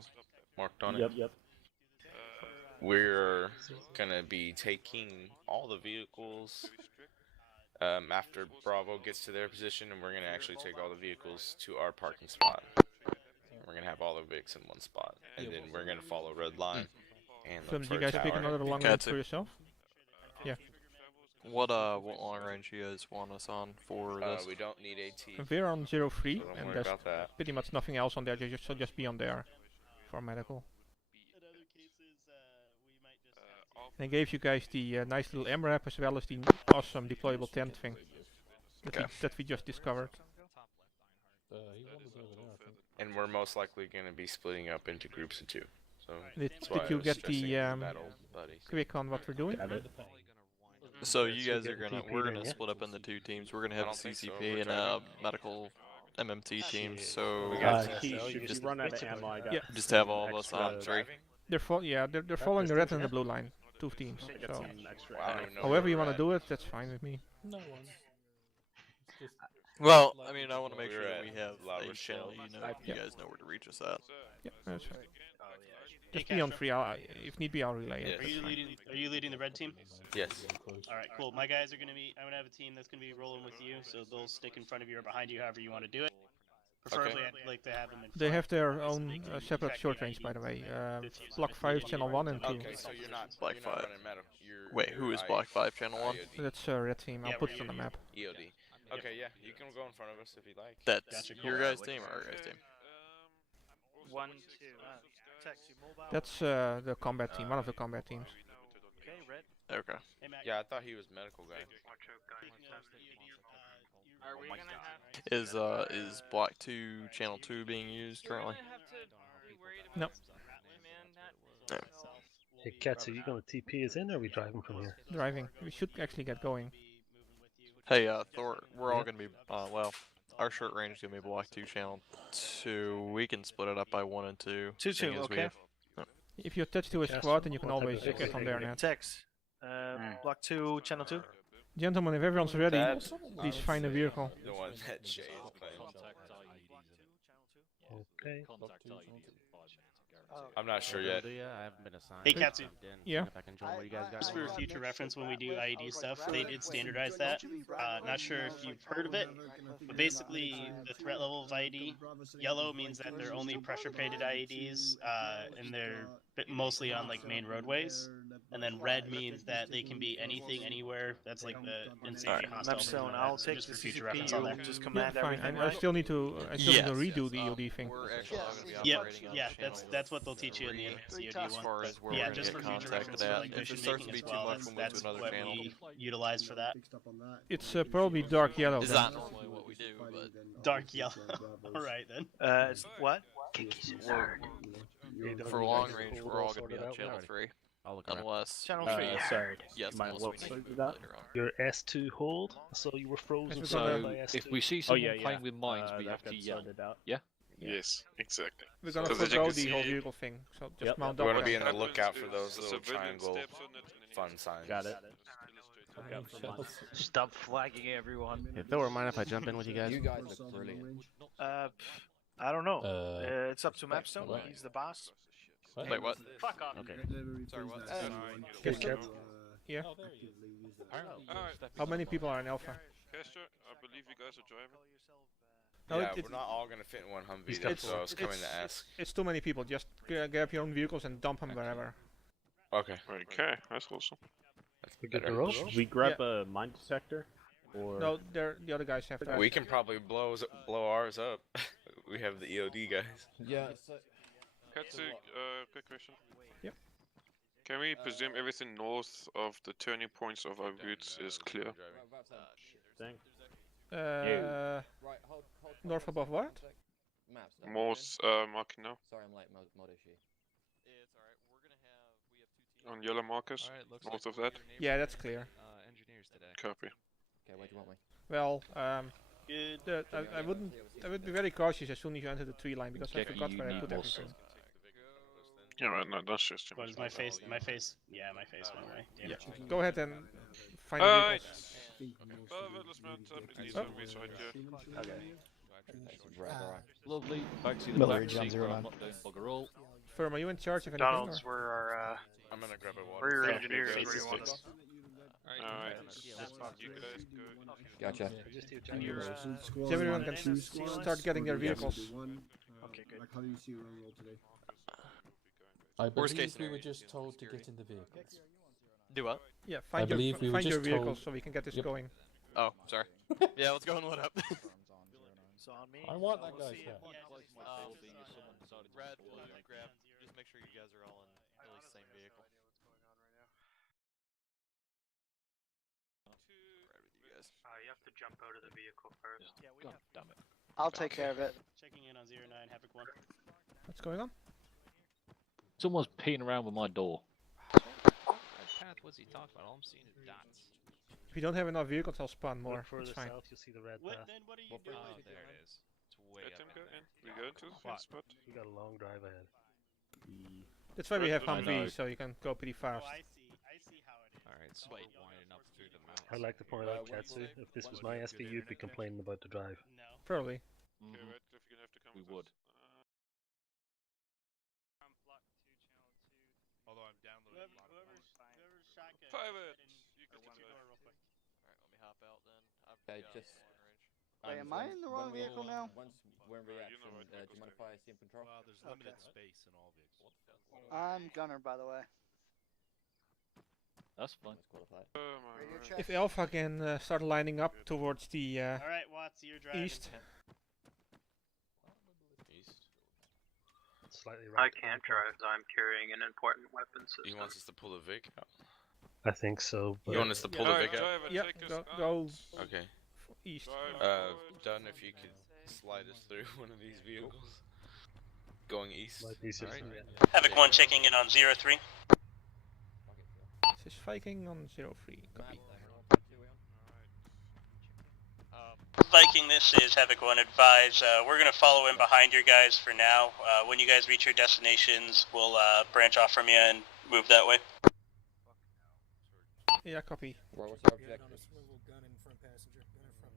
vehicle marked on Yep, it. yep. We're gonna be taking all the vehicles after Bravo gets to their position, and we're gonna actually take all the vehicles to our parking spot. We're gonna have all the Vics in one spot, and then we're gonna follow red line and So look did for you a guys pick tower. another long range for yourself? Yeah. What long range you guys want us on for this? We don't need AT. We're on 0-3, So don't and worry there's about that. pretty much nothing else on there. So just be on there for medical. And I gave you guys the nice little MRAP as well as the awesome deployable tent thing that we just discovered. And we're most likely gonna be splitting up into groups of 2. So Did that's why I you was get stressing the that old buddy. quick on what we're doing? So you guys are we're then, gonna yeah? split up into 2 teams. We're gonna have I a don't think so. CCP We're and a driving. medical MMT team. So You just run out of ammo. I got just have all of us on extra- 3. They're following the red and the blue line. 2 teams. I got So some extra Wow, I don't ammo. even know however where you we're want to at. do it, that's fine with me. Well, I mean, I want to make We're sure that at we have La a Rochelle. channel. You guys know where to reach us at. Yeah, that's fine. Just be on 3. If need be, I'll relay it. Yes. Are you leading the red team? Yes. All right, cool. My guys are gonna be. I'm gonna have a team that's gonna be rolling with you, so they'll stick in front of you or behind you, however you want to do it. Preferably, I'd like to have them in. They front, have their so own they can separate track short the range, by the way. IEDs. Block 5, channel 1 and 2. Okay, so you're not Black you're not 5. running metal. Wait, who is Block 5 channel 1? IOD. That's red team. I'll Yeah, put we're it on the EOD. map. EOD. Okay, yeah, you can go in front of us if you like. That's Gotcha, your cool. guys' team or our guys' team? 1, 2. Text you mobile. That's the combat team, one of the combat teams. Okay, red. Okay. Hey, Mac, Yeah, I thought he was medical guy. Are we gonna have Is Block 2 channel 2 being used currently? No. Hey, Katsu, you gonna TP us in or are we driving from here? Driving. We should actually get going. Hey, Thor, we're all gonna be well. Our short range is gonna be Block 2 channel 2. We can split it up by 1 and 2. 2, seeing 2, as we okay. have- If you attach to a Yes. squad, then you can What type always of get vehicle on are there you net. Text. Block 2, channel 2. Gentlemen, if everyone's ready, That- please find a vehicle. The one that Jay is playing. Okay. I'm not sure yet. I haven't been assigned. Hey, Katsu. Yeah. If I can join what you guys got. Just for future reference, when we do IED stuff, they did standardize that. Not sure if you've heard of it, but basically the threat level of IED, yellow means that they're only pressure-pated IEDs, and they're mostly on like main roadways. And then red means that they can be anything, anywhere. That's like the insanity hostile. Mapstone, version of I'll that. So take just the for future CCP, reference on you'll there. just Yeah, command fine. everything, I right? still need to redo the EOD thing. We're actually all gonna be Yep, operating on yeah, channel that's what they'll teach you in the COD as one. far as where Yeah, we're just gonna for get future contacted reference for at. like If it mission starts making to be as too well, much, we'll move that's to another what channel. we utilize for that. It's probably dark yellow. Is then. that normally what we do? But Dark yellow. Alright then. It's what? for long range, we're all gonna be on channel 3, I'll look around. unless Channel we 3. need- Sorry. yes, My unless low we side need of that. later on. Your S2 hold, so you were frozen. Yes, solid So, by S2. If we see Oh someone yeah, yeah. playing with mines, we that have to got yell. sorted out. Yes, exactly. We're gonna So that you forgo can the whole see- vehicle thing, so just Yep. mount We're up. gonna be there. on the lookout for those The little civilian triangle steps on it and fun signs. Got it. Look out for mine. Stop flagging everyone. If they were mind if I jump in with you guys. You guys look brilliant. I don't know. It's up to Mapstone. what? He's the boss. Wait, what? Fuck off. Okay. Sorry, what? Okay, Kat. Yeah. Alright. How many people are in Alpha? Castor, I believe you guys are driving. No, Yeah, it- we're not all gonna fit in one Humvee, He's though, got so I was coming to it's- ask. It's too many people. Just grab your own vehicles and dump them wherever. Okay. Okay, that's awesome. We good to Better. roll? We grab a mine detector? Or... No, the other guys have that. We can probably blow ours up. We have the EOD guys. Yeah, so Katsu, quick question. Yep. Can we presume everything north of the turning points of our routes is clear? Dang. Uh, right, hold north above what? Maps. North, marking now. Sorry, I'm late, mod issue. It's alright. We're gonna have we have 2 teams. On yellow markers, north of that. Yeah, that's clear. Engineers today. Copy. Okay, where do you want me? Well, Good. I would be very cautious as soon as you enter the tree line because I Jackie, forgot you where I need put more everything. Yeah, right, no, that's just too What much. is my face? My face. Yeah, my face went away. Damn it. Go ahead and find the Alright. vehicles. Let's mount up in these Oh. Humvees right here. Lovely. Back to the Miller back John seat 09. where I'm not doing bugger all. Firm, are you in charge of anything? Donald's, Or? we're our I'm gonna grab a we're water. your Yeah, engineers. you Where guys you want fix. us? Alright, You you guys go. Gotcha. Just here, And you're, So everyone can start getting their vehicles. okay, good. How do you see your own role today? I Worst believe case we were scenario. just told to get in the vehicles. Do what? Yeah, I believe we were find your just vehicles told- so we can get this Yep. going. Oh, sorry. Yeah, let's go and what up. So on me. I want that we'll guy's see back. Brad, will you grab? Just make sure you guys are all in at least the same vehicle. Right with you guys. You have to jump out of the vehicle first. Yeah, we have. Damn it. I'll take care of it. Checking in on 09, Havoc 1. What's going on? Someone's peeing around with my door. Path, what's he talking about? All I'm seeing is dots. If you don't have enough vehicles, I'll spawn more. Look further It's fine. south, you'll see the red What, path. then what are you doing? Oh, there it is. It's way Let up him in go there. in. We go into the What? spot. We got a long drive ahead. That's why we have I know. Humvees, so you can go pretty Oh, fast. I see how it is. Alright, so we're winding up through the mountains. I'd like to point out, what do you Katsu, say? if this was my SP, you'd be complaining about the drive. No. Probably. Okay, Mhm. right, if you're gonna have to come We with would. us. Although I'm downloading whoever's shotgun. Private! You You can can get your door real quick. Alright, let me hop out then. I've Okay, got just. long range. Wait, am I in the wrong vehicle now? Once we're in you know reaction, what do you vehicle's mind if I assume control? Well, there's limited space in all vehicles. I'm Gunner, by the way. That's fine. That's qualified. Oh my Radio word. check. If Alpha can start lining up towards the Alright, Watts, you're driving. east. East. Slightly I right. can't drive. I'm carrying an important weapon system. He wants us to pull the Vic out. I think so, but You want us to pull the Alright, Vic out? driver, Yeah, take us go, out. go Okay. east. Drive forward. Dunn, if you could slide us through one of these vehicles. Going east. might be easier to Alright. see, yeah. Havoc 1 checking in on 03. This is Viking on 03. Copy. Viking, this is Havoc 1. Advise, we're going to follow in behind your guys for now. When you guys reach your destinations, we'll branch off from you and move that way. Yeah, copy. What's our objective?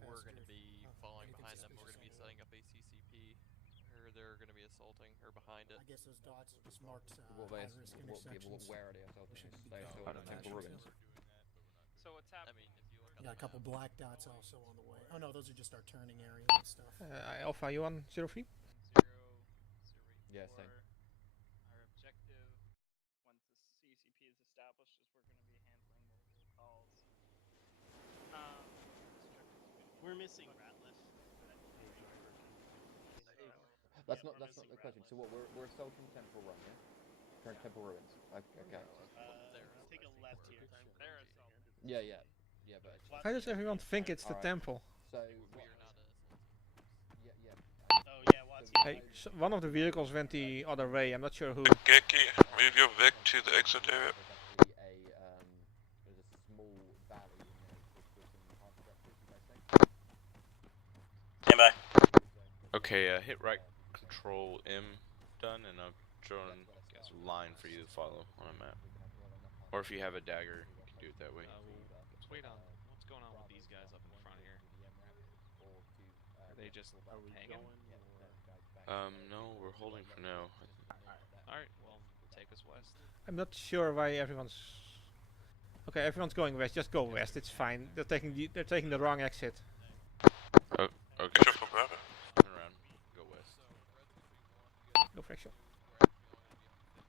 We're going to be following behind them. We're going to be setting up a CCP. Or they're going to be assaulting her behind it. I guess those dots just marked Where high-risk are intersections. they? I don't know. Temple ruins. So what's happening? I mean, if you look You got a couple black dots also on the way. Oh no, those are just our turning area and stuff. Alpha, you on 03? Yeah, same. Our objective, once the CCP is established, is we're going to be handling multiple calls. We're missing Ratliff. That's not the question. So what? We're assaulting Temple Run, yeah? Current Temple ruins. Okay. Take a left here. Yeah, but. Why does everyone think it's the Alright. temple? So. We are not Yeah. Oh yeah, Watts. Hey, so one of the vehicles went the other way. I'm not sure who. Geki, move your Vic to the exit area. There's a small valley in there with some hard structures, you guys think? Stand by. Okay, hit right control M done, and I've drawn a line for you to follow on a map. Or if you have a dagger, you can do it that way. Let's wait on what's going on with these guys up in front here. Are they just hanging? No, we're holding for now. Alright, well, take us west. I'm not sure why everyone's. Okay, everyone's going west. Just go west. It's fine. They're taking the wrong exit. Oh, okay. Turn around. Go west. Go fracture.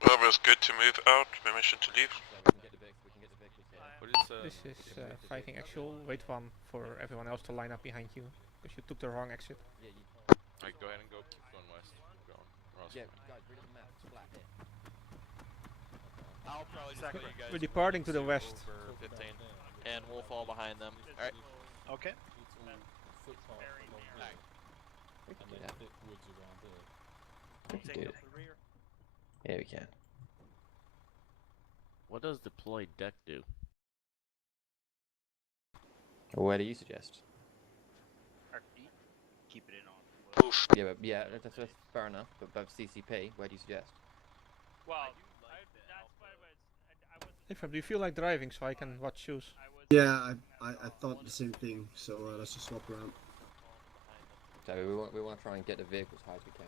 Bravo is good to move out. Permission to leave. So we can get the vehicles here. What is This is Viking actual. Wait one for everyone else to line up behind you, because you took the wrong exit. Yeah, you. Alright, go ahead and go. Keep going west. Keep going. We're also Yeah, fine. guys, read the map. It's flat here. I'll probably just put you guys We're departing to the west. over 15, and we'll fall behind them. Alright. Okay. We can do And that. then thick woods around there. We can Take do it it. up the rear. Yeah, we can. What does deploy deck do? Where do you suggest? Keep it in on. Oof. Yeah, that's fair enough. But CCP, where do you suggest? Well, Hey Fab, do you feel like driving so I can watch shoes? Yeah, I thought the same thing, so let's just swap around. So we want to try and get the vehicle as high as we can.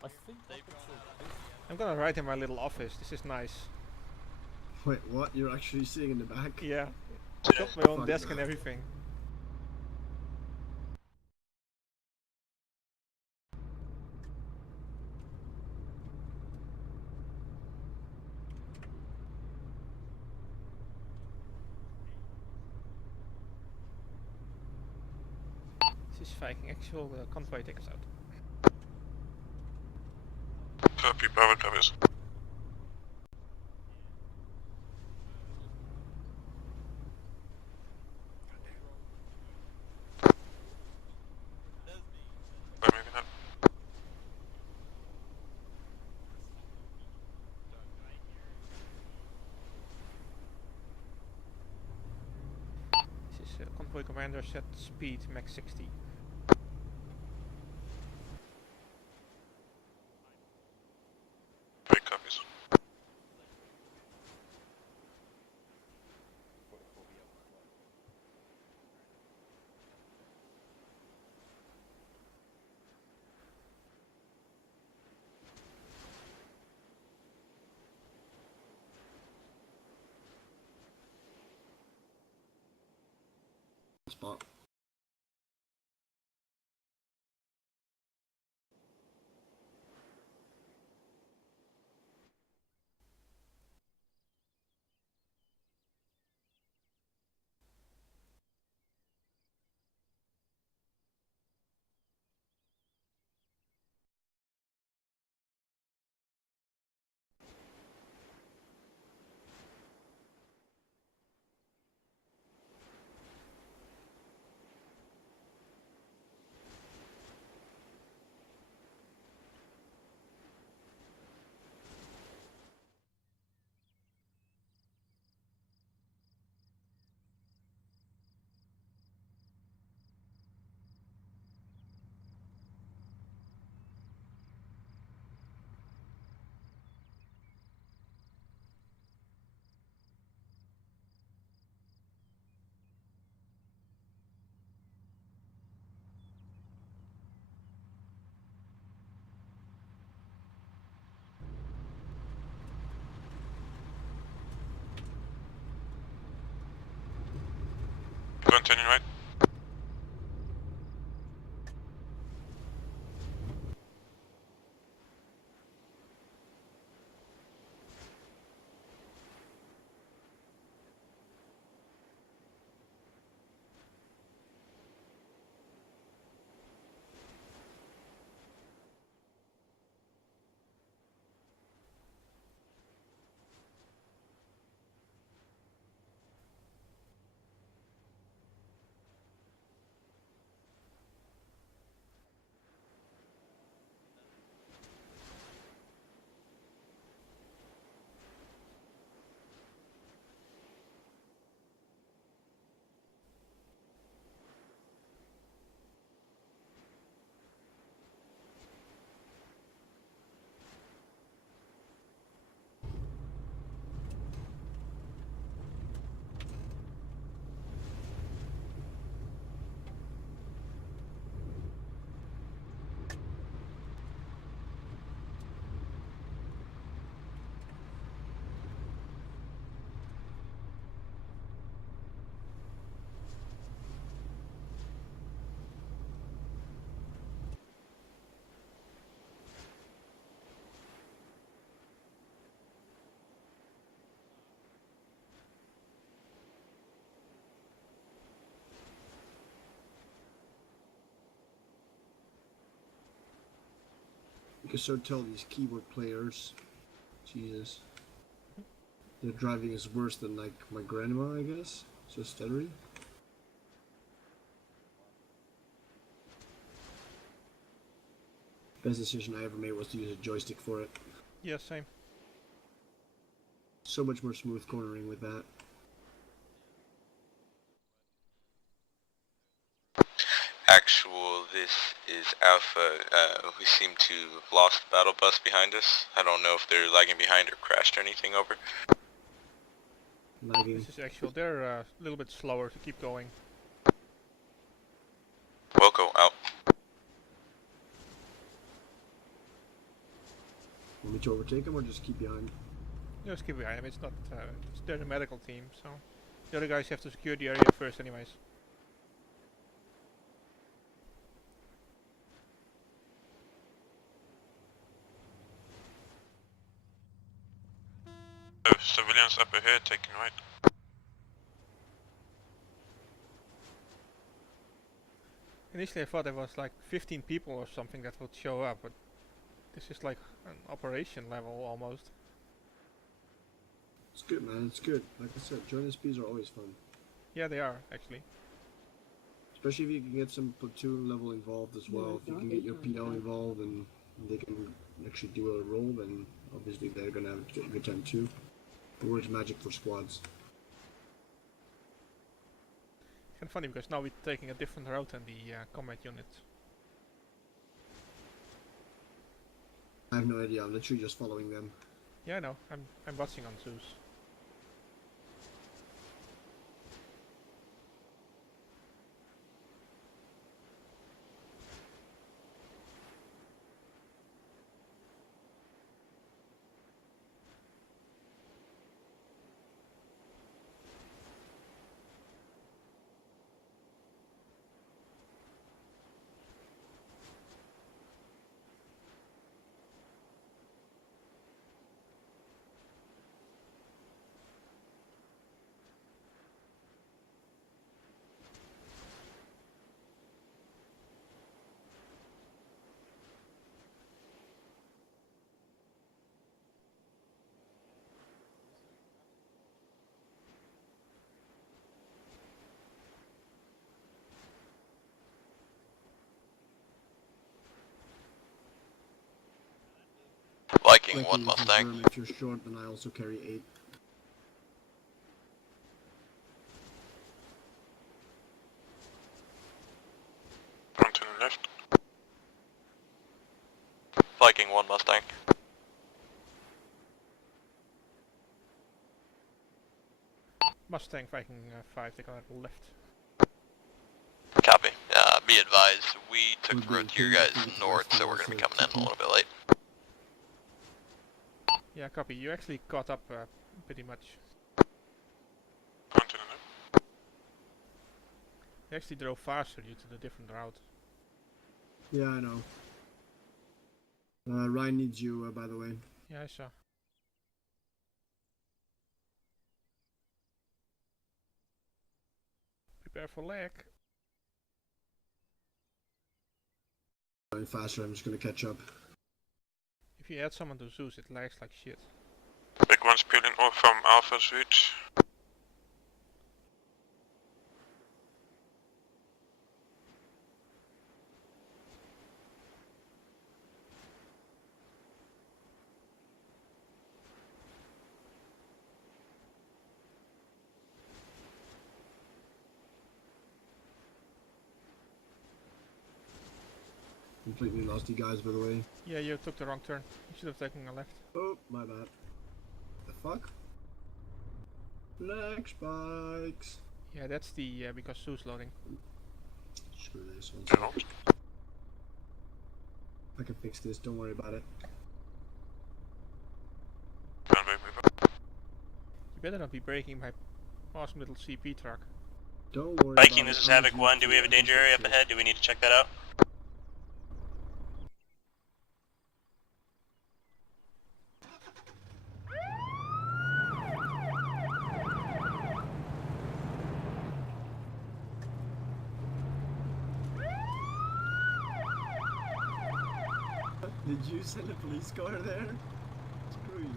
I think up until this... I'm gonna write in my little office. This is nice. Wait, what? You're actually sitting in the back? Yeah. I've got my own Fuck desk that. and everything. This is Viking. Actual convoy, take us out. Copy, Bravo copies. This is convoy commander, set speed max 60. Great copies. Spot. Continue right. You can sort of tell these keyboard players. Jesus. Their driving is worse than like my grandma, I guess. So steady. Best decision I ever made was to use a joystick for it. Yeah, same. So much more smooth cornering with that. Actual, this is Alpha. We seem to have lost the battle bus behind us. I don't know if they're lagging behind or crashed or anything, over. Lagging. This is actual. They're a little bit slower to keep going. Coco out. Want me to overtake him or just keep behind? Just keep behind him. It's not. They're the medical team, so the other guys have to secure the area first, anyways. Civilians up ahead taking right. Initially I thought there was like 15 people or something that would show up, but this is like an operation level almost. It's good, man. It's good. Like I said, joint SPs are always fun. Yeah, they are, actually. Especially if you can get some platoon level involved as well. If you can get your PL involved and they can actually do a role, then obviously they're gonna have a good time too. It works magic for squads. It's kind of funny because now we're taking a different route than the combat unit. I have no idea. I'm literally just following them. Yeah, I know. I'm watching on Zeus. Viking Like 1 you Mustang. confirm, if you're short, then I also carry 8. One to the left. Viking 1 Mustang. Mustang Viking 5, they go to the left. Copy. Be advised, we took the road to your guys north, so we're going to be coming in a little bit late. Yeah, copy. You actually caught up pretty much. One to the left. You actually drove faster due to the different route. Yeah, I know. Ryan needs you, by the way. Yeah, I saw. Prepare for lag. Going faster, I'm just gonna catch up. If you add someone to Zeus, it lags like shit. Big one's peeling off from Alpha's route. Completely lost you guys, by the way. Yeah, you took the wrong turn. You should have taken a left. Oh, my bad. The fuck? Lag spikes. Yeah, that's the because Zeus loading. Screw this one. I can fix this, don't worry about it. You better not be breaking my awesome little CP truck. Don't worry Viking, about this it. is Havoc 1. Do we have a danger area up ahead? Do we need to check that out? Did you send a police car there? Screw you.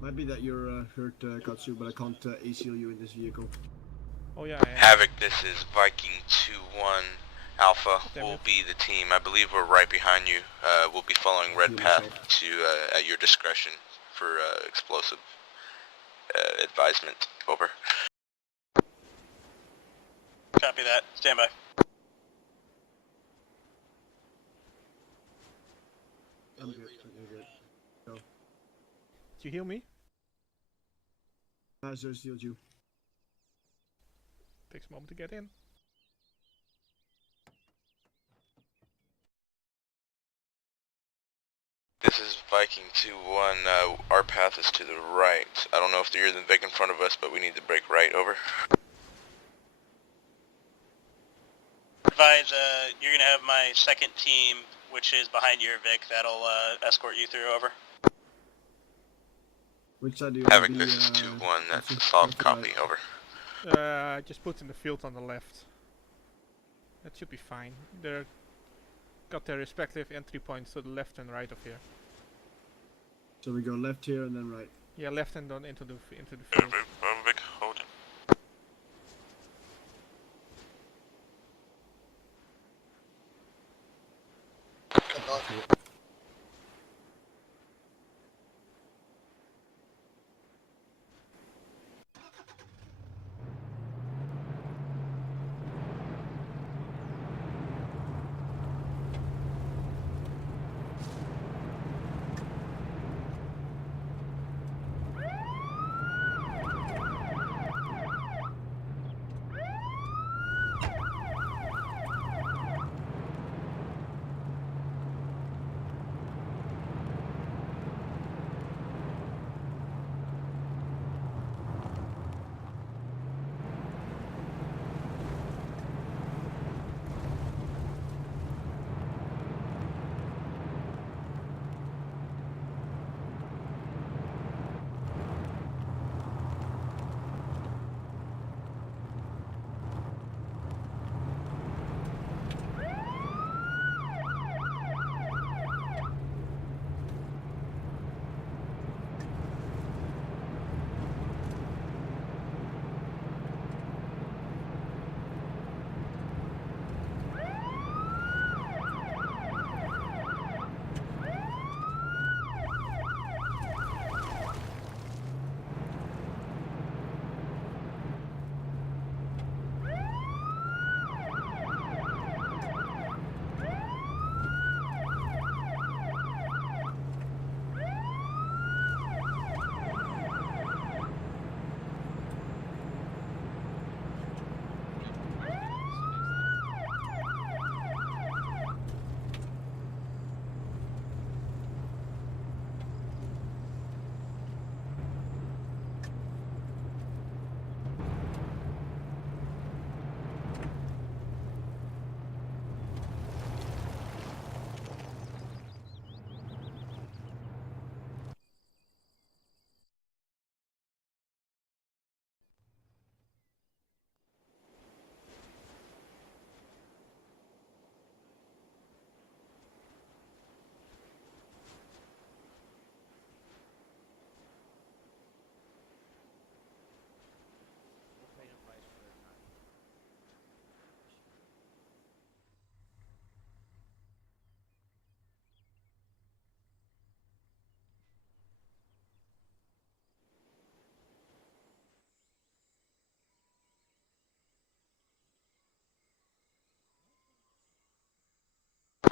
Might be that you're hurt, Katsu, but I can't ACL you in this vehicle. Oh yeah. Havoc, this is Viking 2-1 Alpha. Will be the team. I believe we're right behind you. We'll be following red path to at your discretion for explosive advisement. Over. Copy that. Stand by. I'm good. I'm good. Go. Did you heal me? Azure healed you. Takes a moment to get in. This is Viking 2-1. Our path is to the right. I don't know if you're the Vic in front of us, but we need to break right. Over. Advise, you're gonna have my second team, which is behind your Vic, that'll escort you through. Over. Which side do you Havoc, want this is 2-1. That's a soft right. copy. Over. Just put in the field on the left. That should be fine. They're got their respective entry points to the left and right of here. So we go left here and then right. Yeah, left and then into the field. Vic, hold it.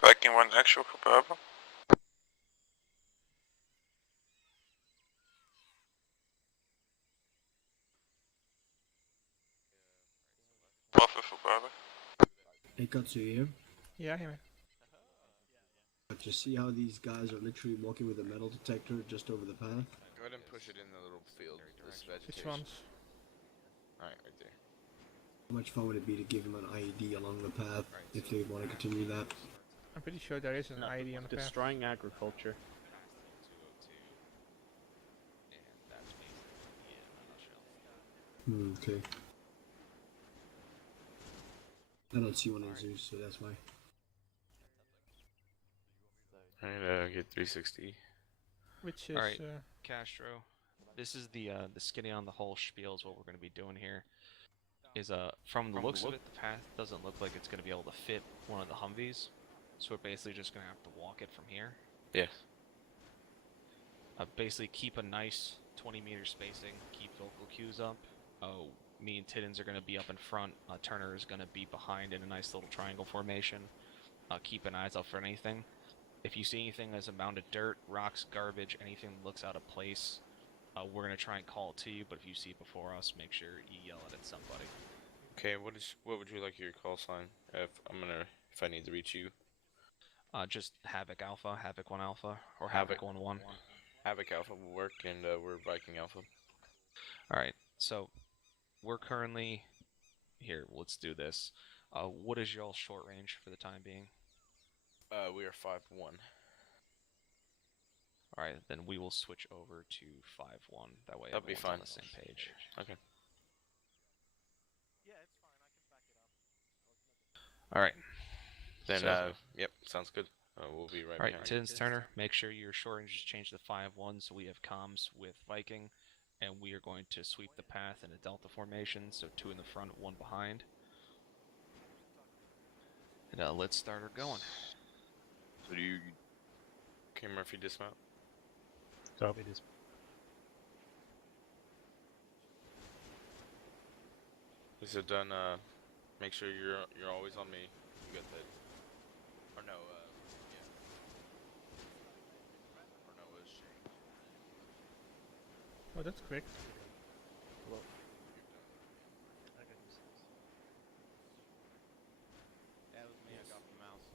Viking 1 actual for Bravo. Alpha for Bravo. Hey, Katsu, you here? Yeah, here. But you see how these guys are literally walking with a metal detector just over the path? Go ahead and push it in the little field. This vegetation. Which ones? Alright, right there. How much fun would it be to give them an IED along the path if they want to continue that? I'm pretty sure there is an ID on the path. Destroying agriculture. Okay. I don't see one in Zeus, so that's why. Alright, get 360. Which is Alright, Castro. This is the skinny on the whole spiel is what we're going to be doing here. Is from the looks of it, the path doesn't look like it's going to be able to fit one of the Humvees. So we're basically just going to have to walk it from here. Yes. Basically keep a nice 20-meter spacing, keep vocal cues up. Me and Tiddens are going to be up in front. Turner is going to be behind in a nice little triangle formation. Keeping eyes out for anything. If you see anything as a mound of dirt, rocks, garbage, anything that looks out of place, we're gonna try and call it to you. But if you see it before us, make sure you yell it at somebody. Okay, what would you like your call sign? If I need to reach you. Just Havoc Alpha, Havoc 1 Alpha, or Havoc 1-1. Havoc Alpha will work, and we're Viking Alpha. Alright, so we're currently here. Let's do this. What is y'all's short range for the time being? We are 5-1. Alright, then we will switch over to 5-1. That way That'll be everyone's fine. on the same page. Okay. Alright. Then, so, yep, sounds good. We'll be right Alright, behind Tins Turner, make sure your short range is changed to 5-1 so we have comms with Viking, and we are going to sweep the path in a delta formation, so 2 in the front, 1 behind. And let's start her going. So do you... Okay, Murphy, dismount. Copy this. Is it done? Make sure you're always on me. You got that? Or no? Yeah. Or no? It was Shane. Oh, that's quick. Well, That was me. I got the mouse.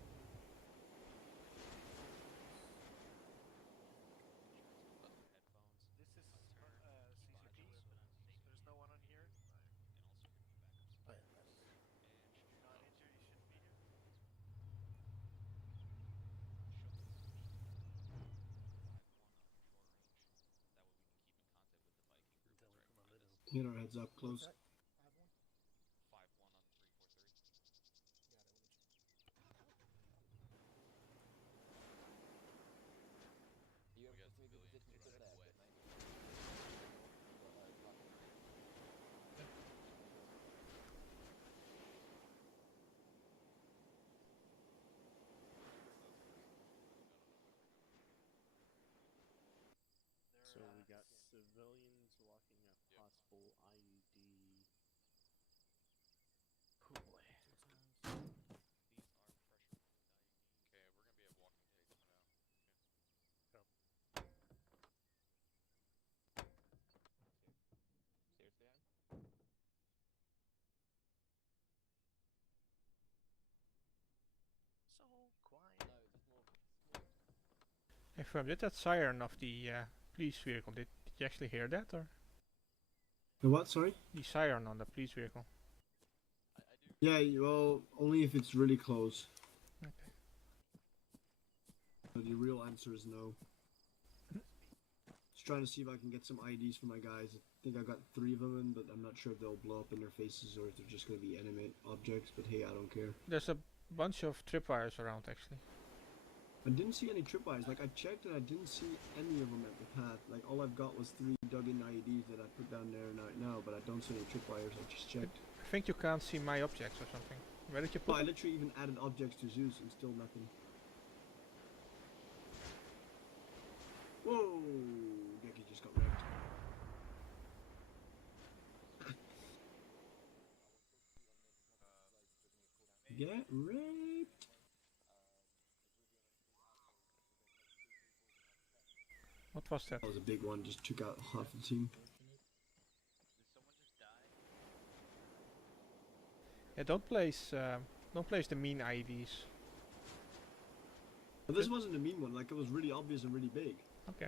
Hit our heads up close. So we got civilians walking up possible IUD. Oh boy. So quiet. Affirm, did that siren of the police vehicle, did you actually hear that, or? The what, sorry? The siren on the police vehicle. Yeah, well, only if it's really close. Okay. So the real answer is no. Just trying to see if I can get some IDs for my guys. I think I got 3 of them in, but I'm not sure if they'll blow up in their faces or if they're just going to be animate objects, but hey, I don't care. There's a bunch of tripwires around, actually. I didn't see any tripwires. Like, I checked and I didn't see any of them at the path. Like, all I've got was 3 dug-in IEDs that I put down there right now, but I don't see any tripwires. I just checked. I think you can't see my objects or something. Where did you No, put I them? literally even added objects to Zeus and still nothing. Whoa! Geki just got wrecked. Get raped! What was that? That was a big one, just took out half the team. Yeah, don't place the mean IEDs. But this wasn't a mean one, like it was really obvious and really big. Okay.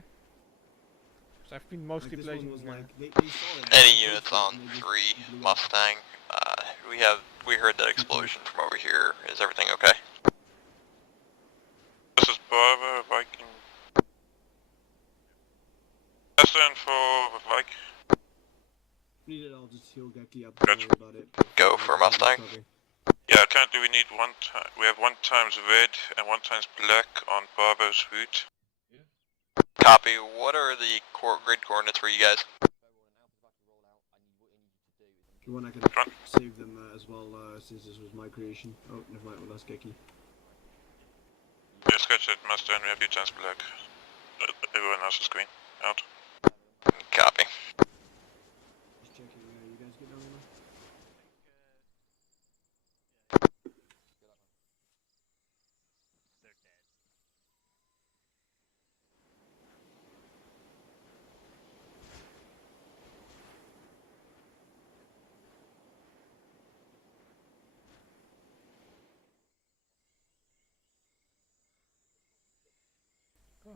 Because I've been mostly Like, this placing. one was like, they saw it. Any units on 3 Mustang? We heard that explosion from over here. Is everything okay? This is Bravo, Viking. That's the info, Viking. Need it, I'll just heal Geki up, don't worry about it. Go for Mustang. Yeah, currently we need we have 1 times red and 1 times black on Bravo's route. Copy. What are the grid coordinates for you guys? The one I can save them as well, since this was my creation. Oh, never mind, well that's Geki. Yeah, sketch it, Mustang, we have 2 times black. Everyone else is green. Out. Copy. Just checking, you guys get down there?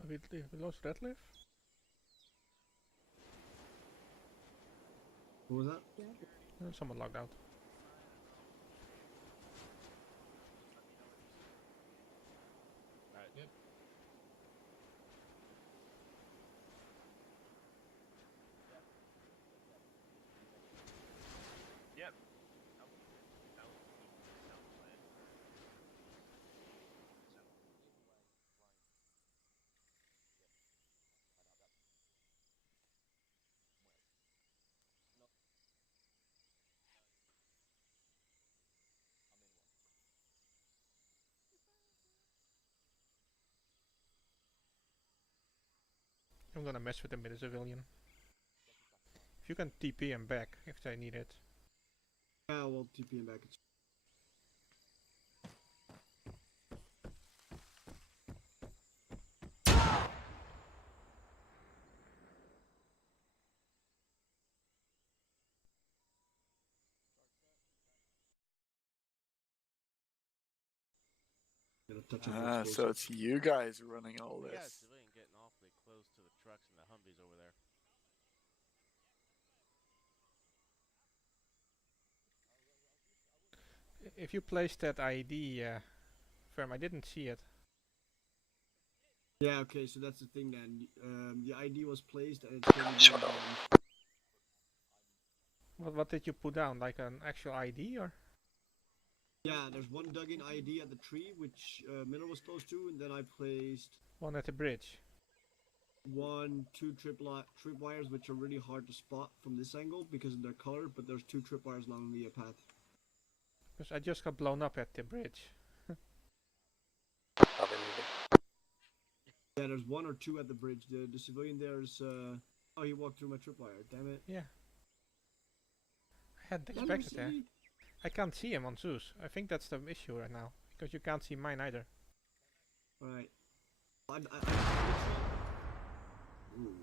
we lost Red Leaf? What was that? Someone logged out. Yep. Yep. I'm gonna mess with him with a civilian. If you can TP him back if they need it. Yeah, we'll TP him back. So it's you guys running all this. Yeah, civilian getting awfully close to the trucks and the Humvees over there. If you placed that ID, firm, I didn't see it. Yeah, okay, so that's the thing then. The ID was placed and it's currently being done. What did you put down? Like an actual ID or? Yeah, there's one dug-in ID at the tree, which Miller was close to, and then I placed one at the bridge. Two tripwires, which are really hard to spot from this angle because of their color, but there's 2 tripwires along the path. Because I just got blown up at the bridge. Yeah, there's 1 or 2 at the bridge. The civilian there's oh, he walked through my tripwire. Damn it. Yeah. I hadn't expected that. I can't see him on Zeus. I think that's the issue right now because you can't see mine either. Right. Ooh.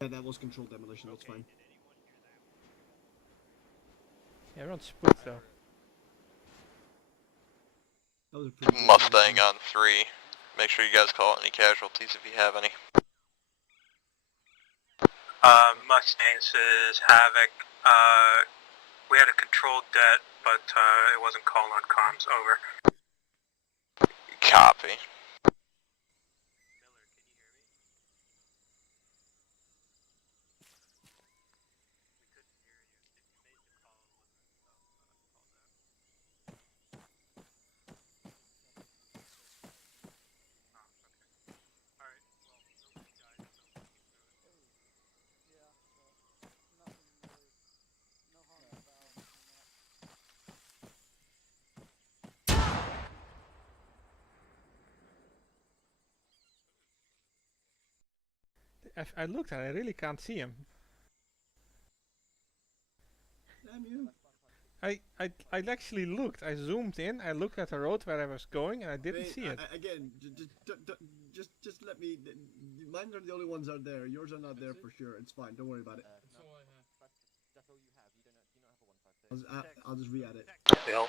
Yeah, that was controlled demolition. That's fine. Yeah, we're on split though. That was a pretty good Mustang on 3. Make sure you guys call out any casualties if you have any. Mustang says Havoc. We had a controlled det, but it wasn't called on comms. Over. Copy. I looked and I really can't see him. Damn you. I actually looked. I zoomed in. I looked at the road where I was going, and I didn't see it. Again, just let me. Mine are the only ones out there. Yours are not there for sure. It's fine. Don't worry about it. I'll just re-add it. Yeah.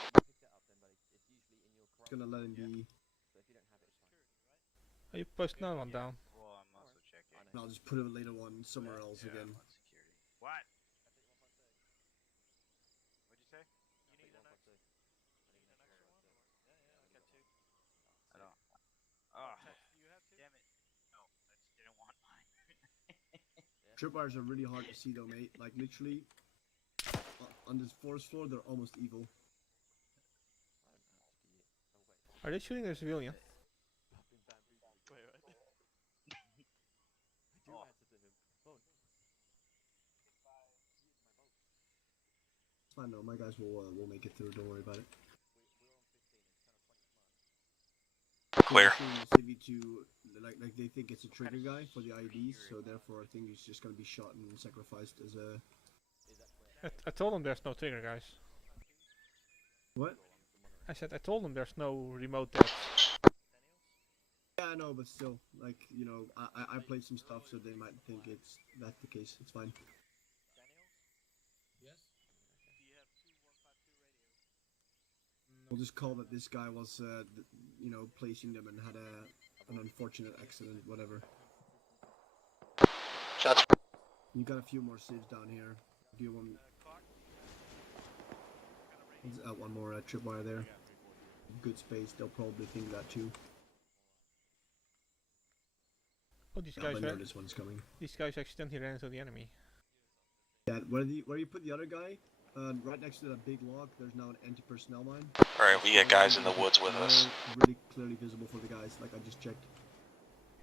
Just gonna let him be. Oh, you pushed another one down. And I'll just put a later one somewhere else again. What? What'd you say? You need an extra? You need an extra one? Yeah, I got 2. I don't. Oh, damn it. No, I just didn't want mine. Tripwires are really hard to see though, mate. Like literally, on this forest floor, they're almost evil. Are they shooting a civilian? It's fine though. My guys will make it through. Don't worry about it. Clear. Like they think it's a trigger guy for the IDs, so therefore I think he's just gonna be shot and sacrificed as a. I told them there's no trigger, guys. What? I said I told them there's no remote deaths. Yeah, I know, but still, like, you know, I played some stuff, so they might think that's the case. It's fine. Yes? We'll just call that this guy was, you know, placing them and had a an unfortunate accident, whatever. Shots. You got a few more saves down here. Do you want? One more tripwire there. Good space. They'll probably think that too. Oh, these Yeah, guys I know ran. this one's coming. These guys accidentally ran into the enemy. Yeah, where you put the other guy? Right next to that big log, there's now an anti-personnel mine. Alright, we got guys in the woods with us. Really clearly visible for the guys, like I just checked.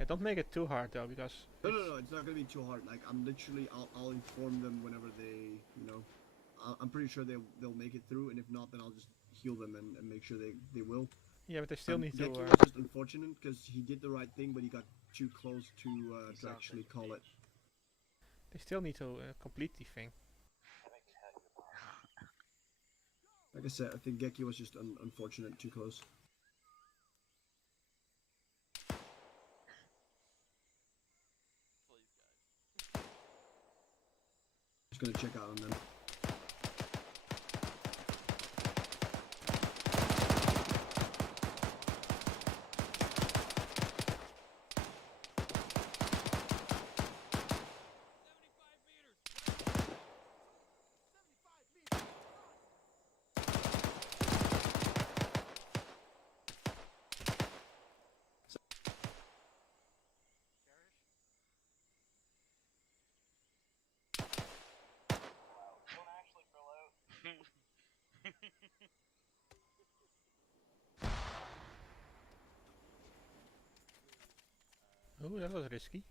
Yeah, don't make it too hard though, because No, it's not gonna be too hard. Like I'm literally, I'll inform them whenever they, I'm pretty sure they'll make it through, and if not, then I'll just heal them and make sure they will. yeah, but they still need to. Geki was just unfortunate because he did the right thing, but he got too close to actually call it. They still need to complete the thing. Like I said, I think Geki was just unfortunate, too close. Just gonna check out on them. Oh, that was risky.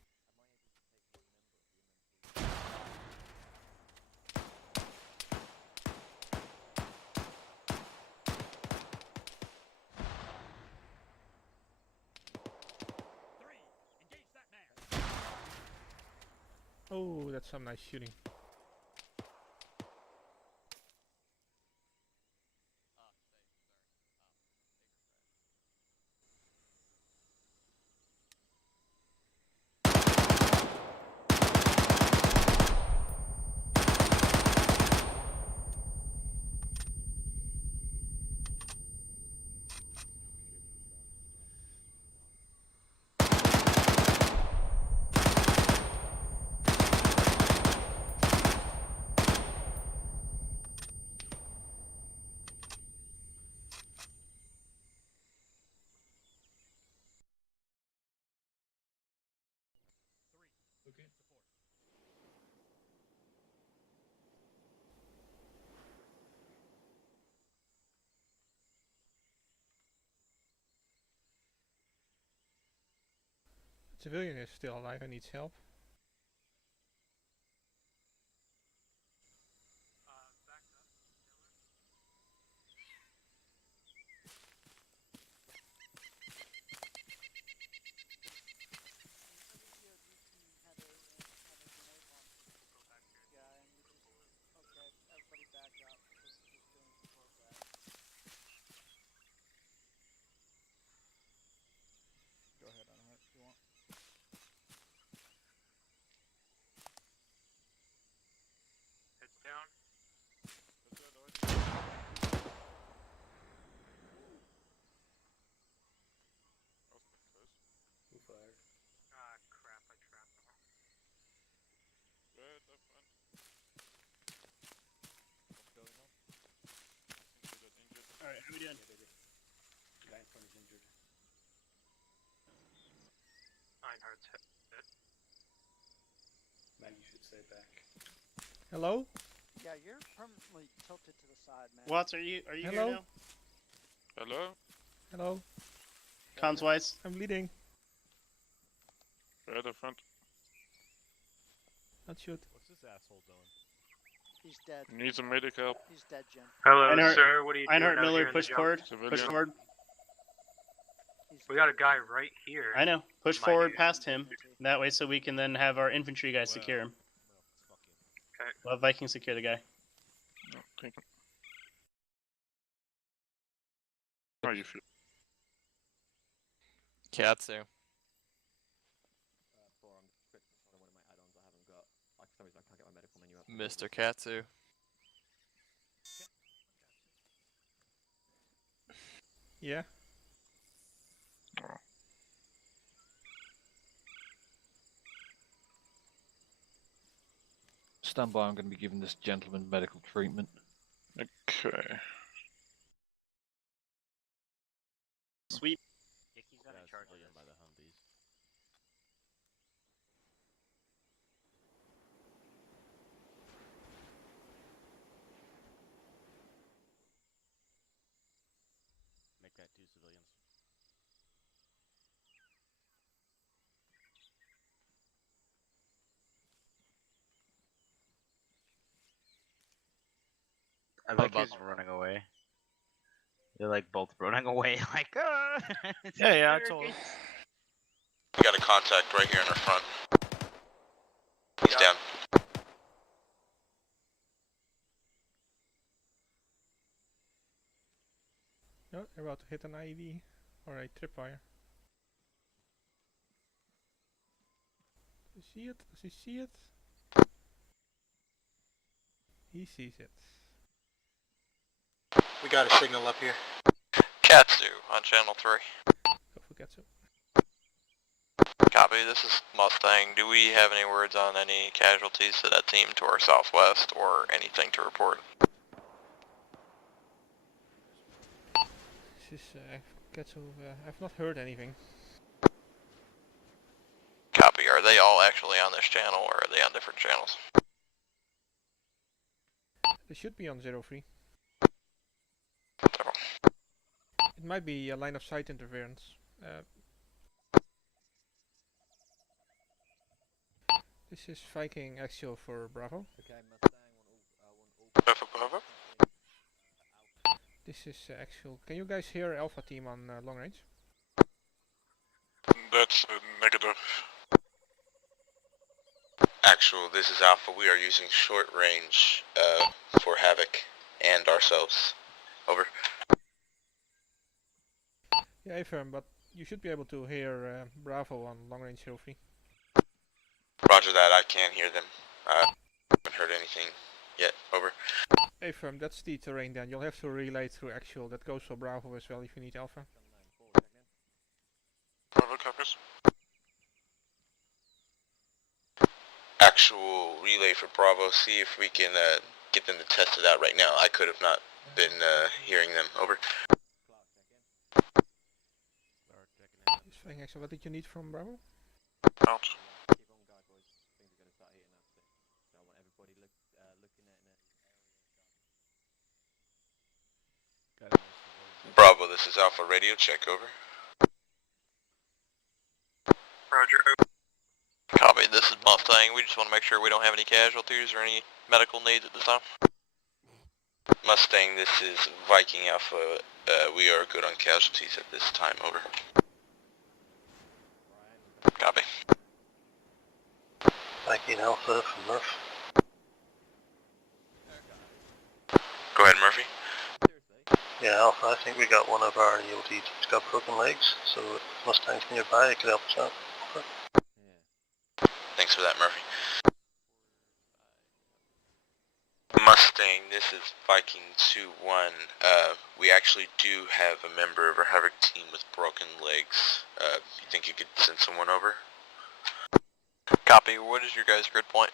Oh, that's some nice shooting. Civilian is still alive and needs help. Go ahead, Anhart, if you want. Heads down. Who fired? Ah, crap, I trapped them. Good, up front. What's going on? Seems to get injured. Alright, how we doing? The guy in front is injured. Einhardt's hit. Matt, you should stay back. Hello? Yeah, you're permanently tilted to the side, man. Watts, are you Hello? here now? Hello? Hello? Comms wise? I'm bleeding. Right up front. Don't shoot. What's this asshole doing? He's dead. Needs some medic help. He's dead, Jim. Hello, Einhart- sir. What are you doing Einhart out Miller, here in the push jump? forward. Civilian. Push forward. We got a guy right here. I know. Push Might forward be. past him. That way so we can then have our infantry guys secure him. Okay. We'll have Vikings secure the guy. No, thank you. How you feel? Katsu. Mr. Katsu. Yeah. Stand by, I'm going to be giving this gentleman medical treatment. Okay. Sweep. Dicky's not in charge of this. By the Humvees. Make that 2 civilians. I love kids running away. They're like both running away, like, ah! Yeah, I told him. We got a contact right here in our front. He's down. No, they're about to hit an IED or a tripwire. Does he see it? Does he see it? He sees it. We got a signal up here. Katsu on channel 3. Go for Katsu. Copy, this is Mustang. Do we have any words on any casualties to that team to our southwest or anything to report? This is Katsu. I've not heard anything. Copy, are they all actually on this channel or are they on different channels? They should be on 03. Several. It might be a line of sight interference. This is Viking Axial for Bravo. Okay, Mustang, Alpha Bravo. This is Axial. Can you guys hear Alpha team on long range? That's negative. Actual, this is Alpha. We are using short range for Havoc and ourselves. Over. Yeah, affirm, but you should be able to hear Bravo on long range 03. Roger that, I can't hear them. I haven't heard anything yet. Over. Affirm, that's the terrain then. You'll have to relay through Axial. That goes for Bravo as well if you need Alpha. Bravo copies. Actual relay for Bravo. See if we can get them to test it out right now. I could have not been hearing them. Over. This Viking Axial, what did you need from Bravo? Out. Bravo, this is Alpha Radio. Check over. Roger. Copy, this is Mustang. We just want to make sure we don't have any casualties or any medical needs at this time. Mustang, this is Viking Alpha. We are good on casualties at this time. Over. Copy. Viking Alpha from Murph. Go ahead, Murphy. Yeah, Alpha, I think we got one of our EOTs that's got broken legs, so if Mustang's nearby, it could help us out. Over. Thanks for that, Murphy. Mustang, this is Viking 2-1. We actually do have a member of our Havoc team with broken legs. You think you could send someone over? Copy, what is your guys' grid point?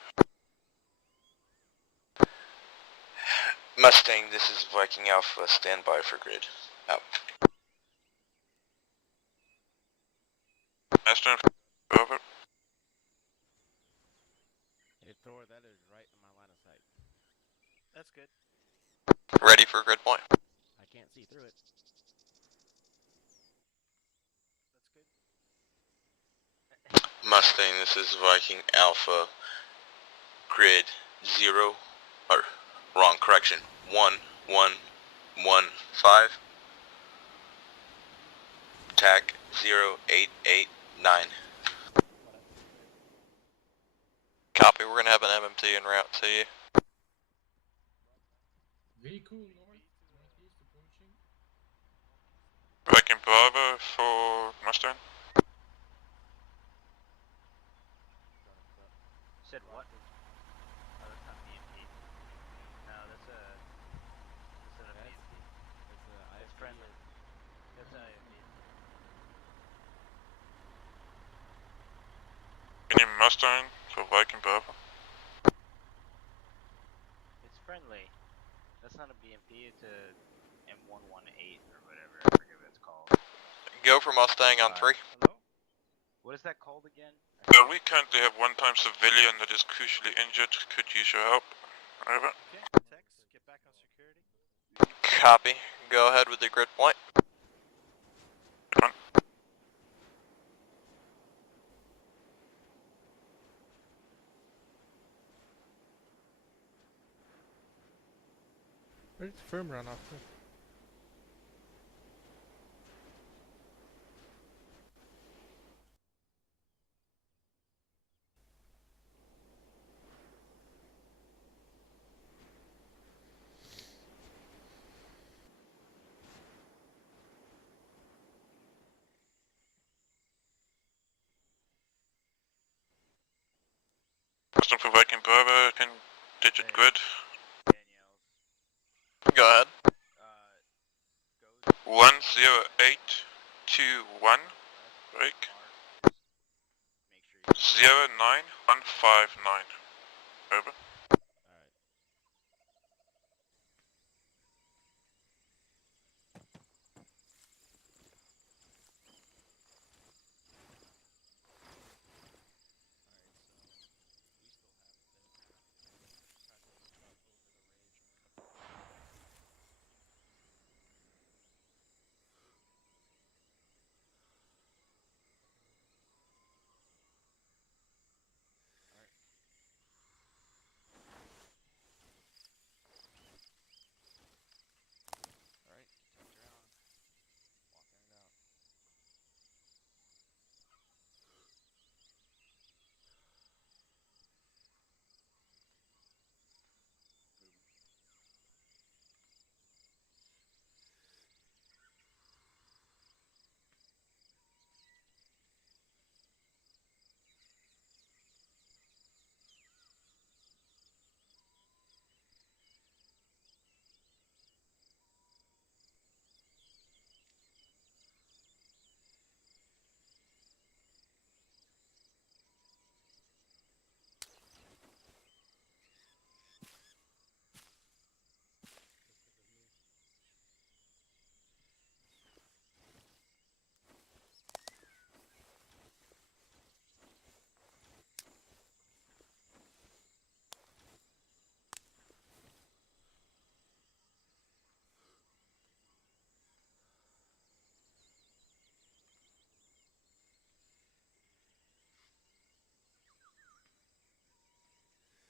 Mustang, this is Viking Alpha. Stand by for grid. Out. Aston, over. Hey Thor, that is right in my line of sight. That's good. Ready for grid point? I can't see through it. That's good. Mustang, this is Viking Alpha. Grid 0, or wrong, correction. 1115. TAC 0889. Copy, we're gonna have an MMT en route to you. Vehicle northeast approaching. Viking Bravo for Mustang. Said what? Oh, that's not BMP. No, that's a BMP. It's friendly. That's a IMP. Any Mustang for Viking Bravo. not a BMP, it's a M118 or whatever, I forget what it's called. Go for Mustang on 3. Hello? What is that called again? We currently have one time civilian that is crucially injured. Could use your help. Over. Okay, Tex, get back on security. Copy. Go ahead with the grid point. Where did the firm run off to? Custom for Viking Bravo, can digit grid. Go ahead. 10821, break. 09159. Over.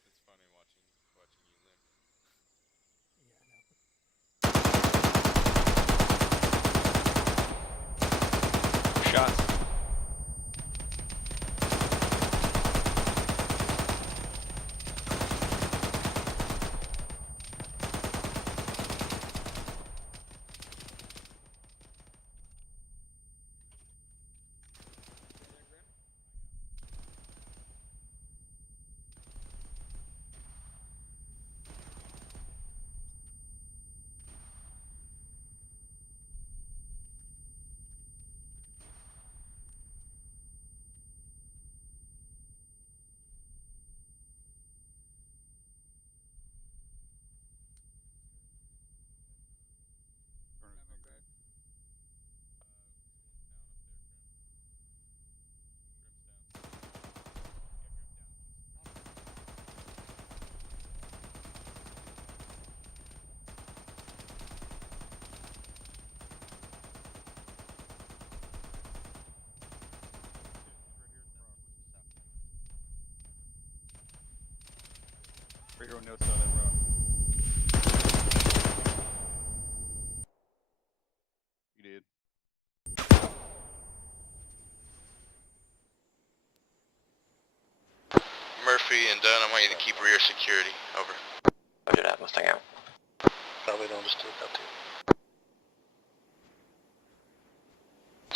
It's funny watching you limp. Shots. Right here on the other side of that rock. You did. Murphy and Dunn, I want you to keep rear security. Over. Roger that, Mustang out. Probably don't just take that too.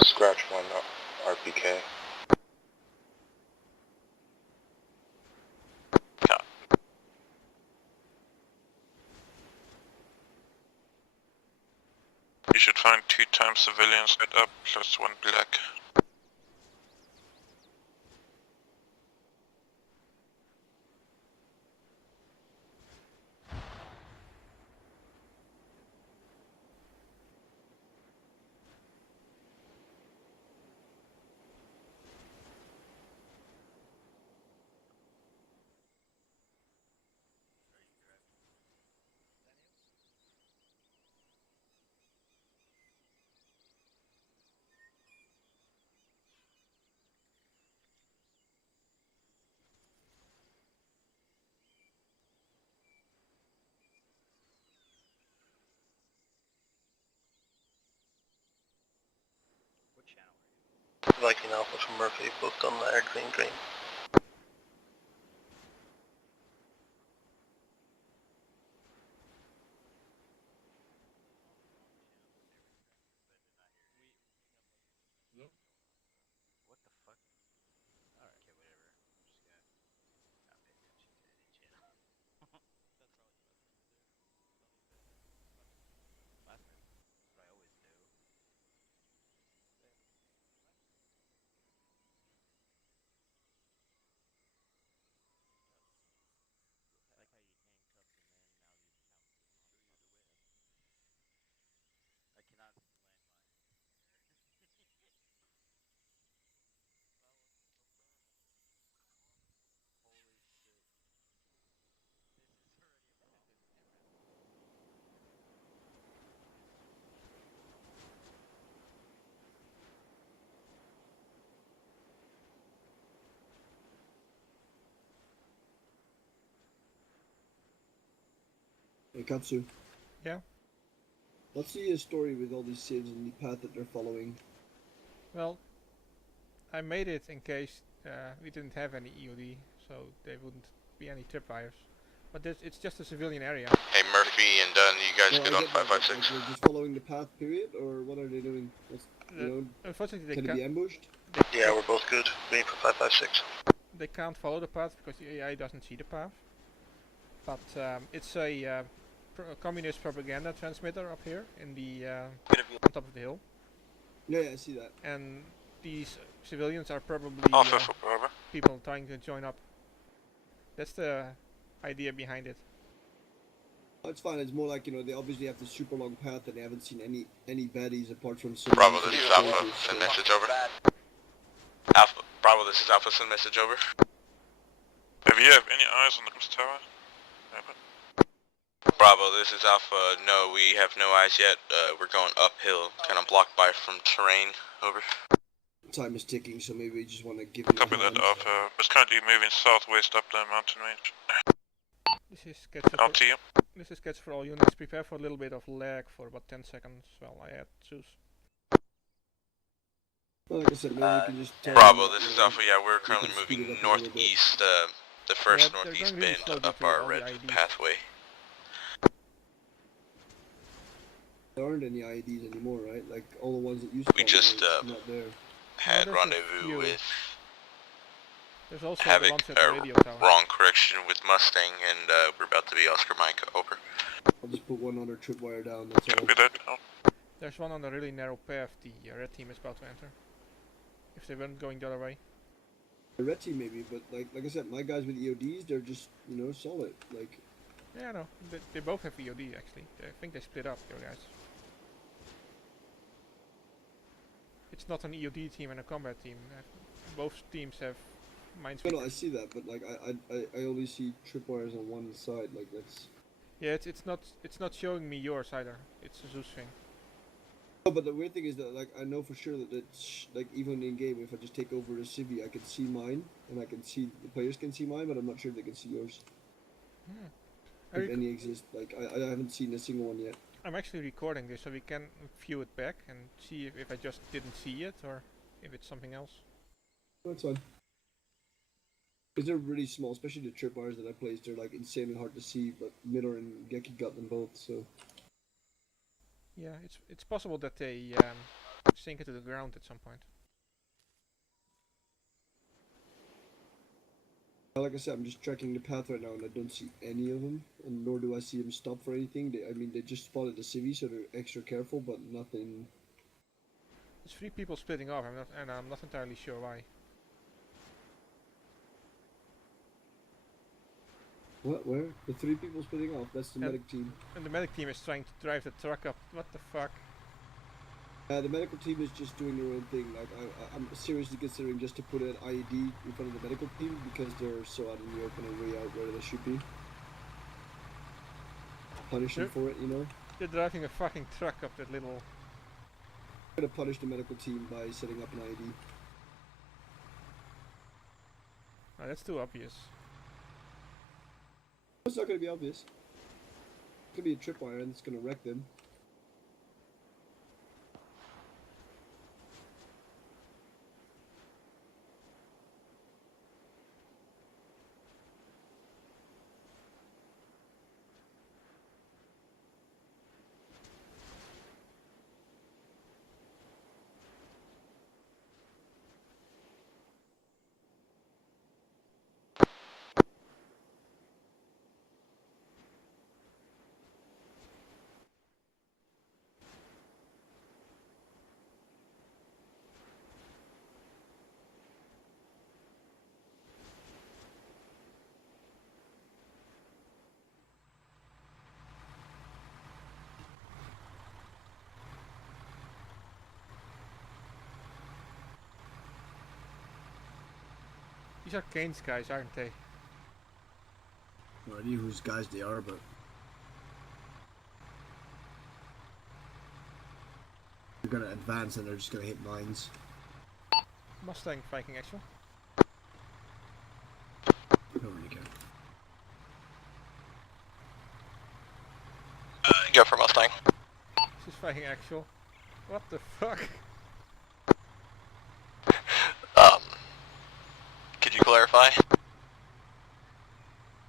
Scratch 1 RPK. You should find 2 times civilians set up plus 1 black. Viking Alpha from Murphy, both done there, green. What the fuck? Alright, okay, whatever. I'm just gonna not pay attention to any channel. That's what I always do. Like how you handcuffed the man, now you count the I cannot land mine. Holy shit. This is already fucking Hey, Katsu. Yeah? What's the story with all these saves and the path that they're following? Well, I made it in case we didn't have any EOD, so there wouldn't be any tripwires. But it's just a civilian area. Hey, Murphy and Dunn, you guys No, good I on get that, 556? like, they're just following the path, period, or what are they doing? Unfortunately, can it be ambushed? Yeah, we're both good. Waiting for 556. They can't follow the path because the AI doesn't see the path. But it's a communist propaganda transmitter up here in the on top of the hill. Yeah, I see that. And these civilians are probably people trying to join up. That's the idea behind it. It's fine. It's more like, they obviously have this super long path and they haven't seen any baddies apart from some. Bravo, this is Alpha. Send message over. Alpha. Bravo, this is Alpha. Send message over. If you have any eyes on the Crimson Tower? Bravo, this is Alpha. No, we have no eyes yet. We're going uphill, kind of blocked by from terrain. Over. Time is ticking, so maybe we just want to give them Copy that, Alpha. It's currently moving southwest up the mountain range. This is sketch for, RTM. this is sketch for all units. Prepare for a little bit of lag for about 10 seconds while I add Zeus. Well, like I said, maybe we can just tell Bravo, them, this is Alpha. Yeah, we're currently moving northeast. The first northeast bend up our red pathway. There aren't any IEDs anymore, right? Like all the ones that used We just not there. had rendezvous with There's also Havoc, the ones at the radio tower. wrong correction with Mustang, and we're about to be Oscar Mike. Over. I'll just put one other tripwire down, that's all. Copy that. There's one on a really narrow path the red team is about to enter. If they weren't going the other way. The red team maybe, but like I said, my guys with EODs, they're just, solid. Like. Yeah, no, they both have EOD actually. I think they split up, your guys. It's not an EOD team and a combat team. Both teams have minesweepers. No, I see that, but like I only see tripwires on one side. Like that's. Yeah, it's not showing me yours either. It's a Zeus thing. No, but the weird thing is that like I know for sure that it's like even in game, if I just take over a civvy, I can see mine, and I can see the players can see mine, but I'm not sure if they can see yours. If any exist, like I haven't seen a single one yet. I'm actually recording this so we can view it back and see if I just didn't see it or if it's something else. That's fine. Because they're really small, especially the tripwires that I placed. They're like insanely hard to see, but Midor and Geki got them both, so. Yeah, it's possible that they sink into the ground at some point. Like I said, I'm just tracking the path right now, and I don't see any of them, and nor do I see them stop for anything. They just spotted the civvy, so they're extra careful, but nothing. There's 3 people splitting off, I'm not entirely sure why. What? Where? The 3 people splitting off? That's the medic team. And the medic team is trying to drive the truck up. What the fuck? The medical team is just doing their own thing. Like I'm seriously considering just to put an IED in front of the medical team because they're so out in the open and way out where they should be. Punish them for it, They're driving a fucking truck up that little. I'm gonna punish the medical team by setting up an IED. Oh, that's too obvious. It's not gonna be obvious. It's gonna be a tripwire and it's gonna wreck them. These are Kane's guys, aren't they? No idea whose guys they are, but they're gonna advance and they're just gonna hit mines. Mustang Viking actual. Don't really care. Go for Mustang. This is Viking actual. What the fuck? Could you clarify?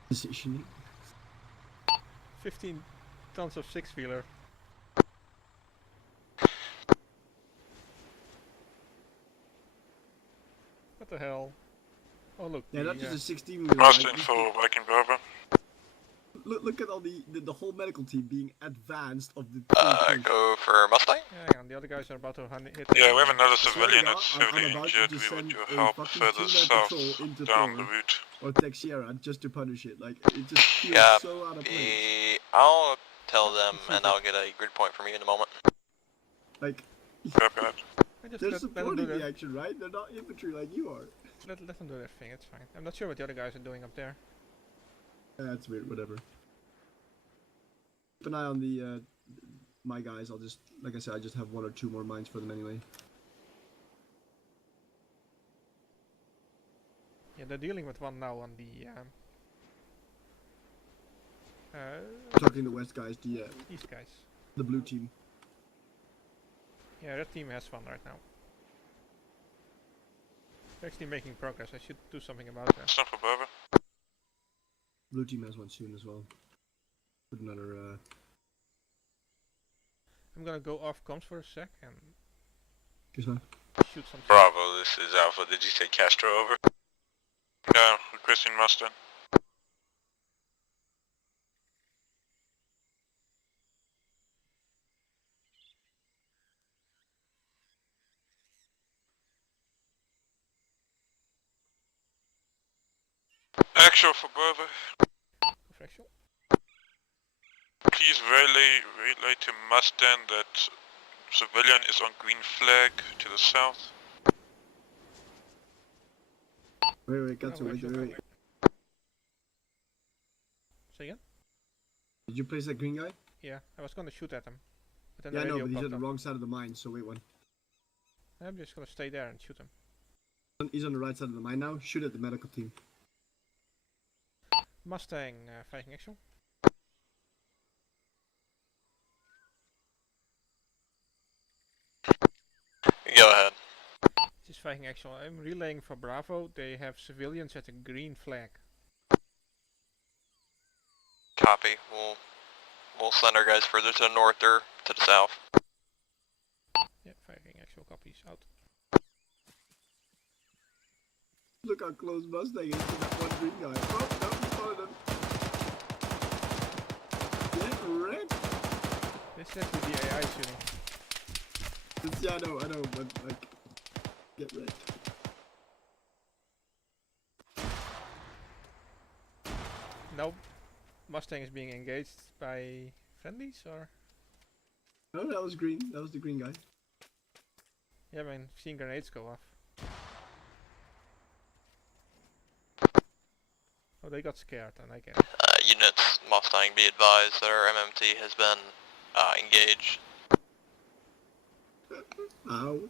Positioning. 15 tons of six-wheeler. What the hell? Oh look. Yeah, not just a 16 wheeler. Mustang for Viking Bravo. Look at all the whole medical team being advanced of the. Go for Mustang. Yeah, hang on, the other guys are about to hit. Yeah, we have another Swear to civilian God, that's I'm heavily about to injured. just We would send do a help fucking further two-man south patrol into down the Thor route. or Texiera just to punish it. Like it just feels Yeah, so out of place. I'll tell them and I'll get a grid point from you in a moment. Like Copy that. they're supporting the action, right? They're not infantry like you are. Let them do their thing, it's fine. I'm not sure what the other guys are doing up there. That's weird. Whatever. Keep an eye on the my guys. I'll just, like I said, I just have 1 or 2 more mines for them anyway. Yeah, they're dealing with one now on the Talking the west guys, the east guys. the blue team. Yeah, red team has one right now. They're actually making progress. I should do something about that. Stop for Bravo. Blue team has one soon as well. With another. I'm gonna go off comms for a sec and Yes, man. shoot some. Bravo, this is Alpha. Did you say Castro over? Yeah, requesting Mustang. Actual for Bravo. Actual. Please relay to Mustang that civilian is on green flag to the south. Wait, got to wait. Say again? Did you place that green guy? Yeah, I was gonna shoot at him. But then Yeah, I the know, radio but he's popped on the up. wrong side of the mine, so wait one. I'm just gonna stay there and shoot him. He's on the right side of the mine now. Shoot at the medical team. Mustang Viking actual. Go ahead. This is Viking actual. I'm relaying for Bravo. They have civilians at a green flag. Copy. We'll send our guys further to the north or to the south. Yeah, Viking actual copies out. Look how close Mustang is to that one green guy. Oh, no, he's following them. Get wrecked. This is actually the AI shooting. Yeah, I know, but like, get wrecked. Nope. Mustang is being engaged by friendlies or? No, that was green. That was the green guy. Yeah, man, I've seen grenades go off. Oh, they got scared, and I get it. Units, Mustang, be advised that our MMT has been engaged. How?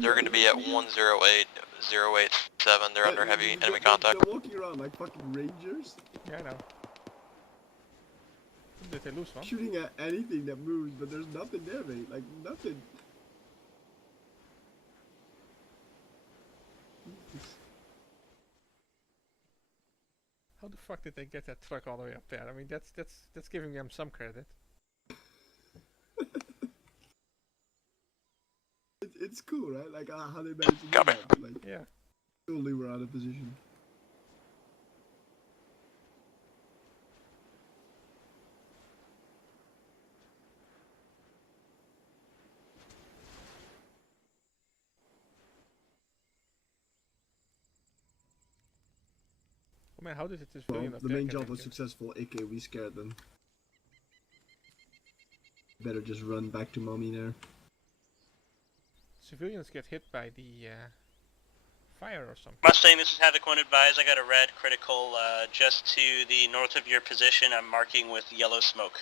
They're going to be at 108087. They're under heavy enemy contact. They're walking around like fucking rangers. Yeah, I know. Did they lose one? Shooting at anything that moves, but there's nothing there, mate. Like, nothing. How the fuck did they get that truck all the way up there? I mean, that's giving them some credit. It's cool, right? Like how they managed to do that. Like, yeah. Totally were out of position. Oh man, how did it this Well, billion up the there main get job was injured? successful, aka we scared them. Better just run back to mommy there. Civilians get hit by the fire or something. Mustang, this is Havoc 1 advised. I got a red critical just to the north of your position. I'm marking with yellow smoke.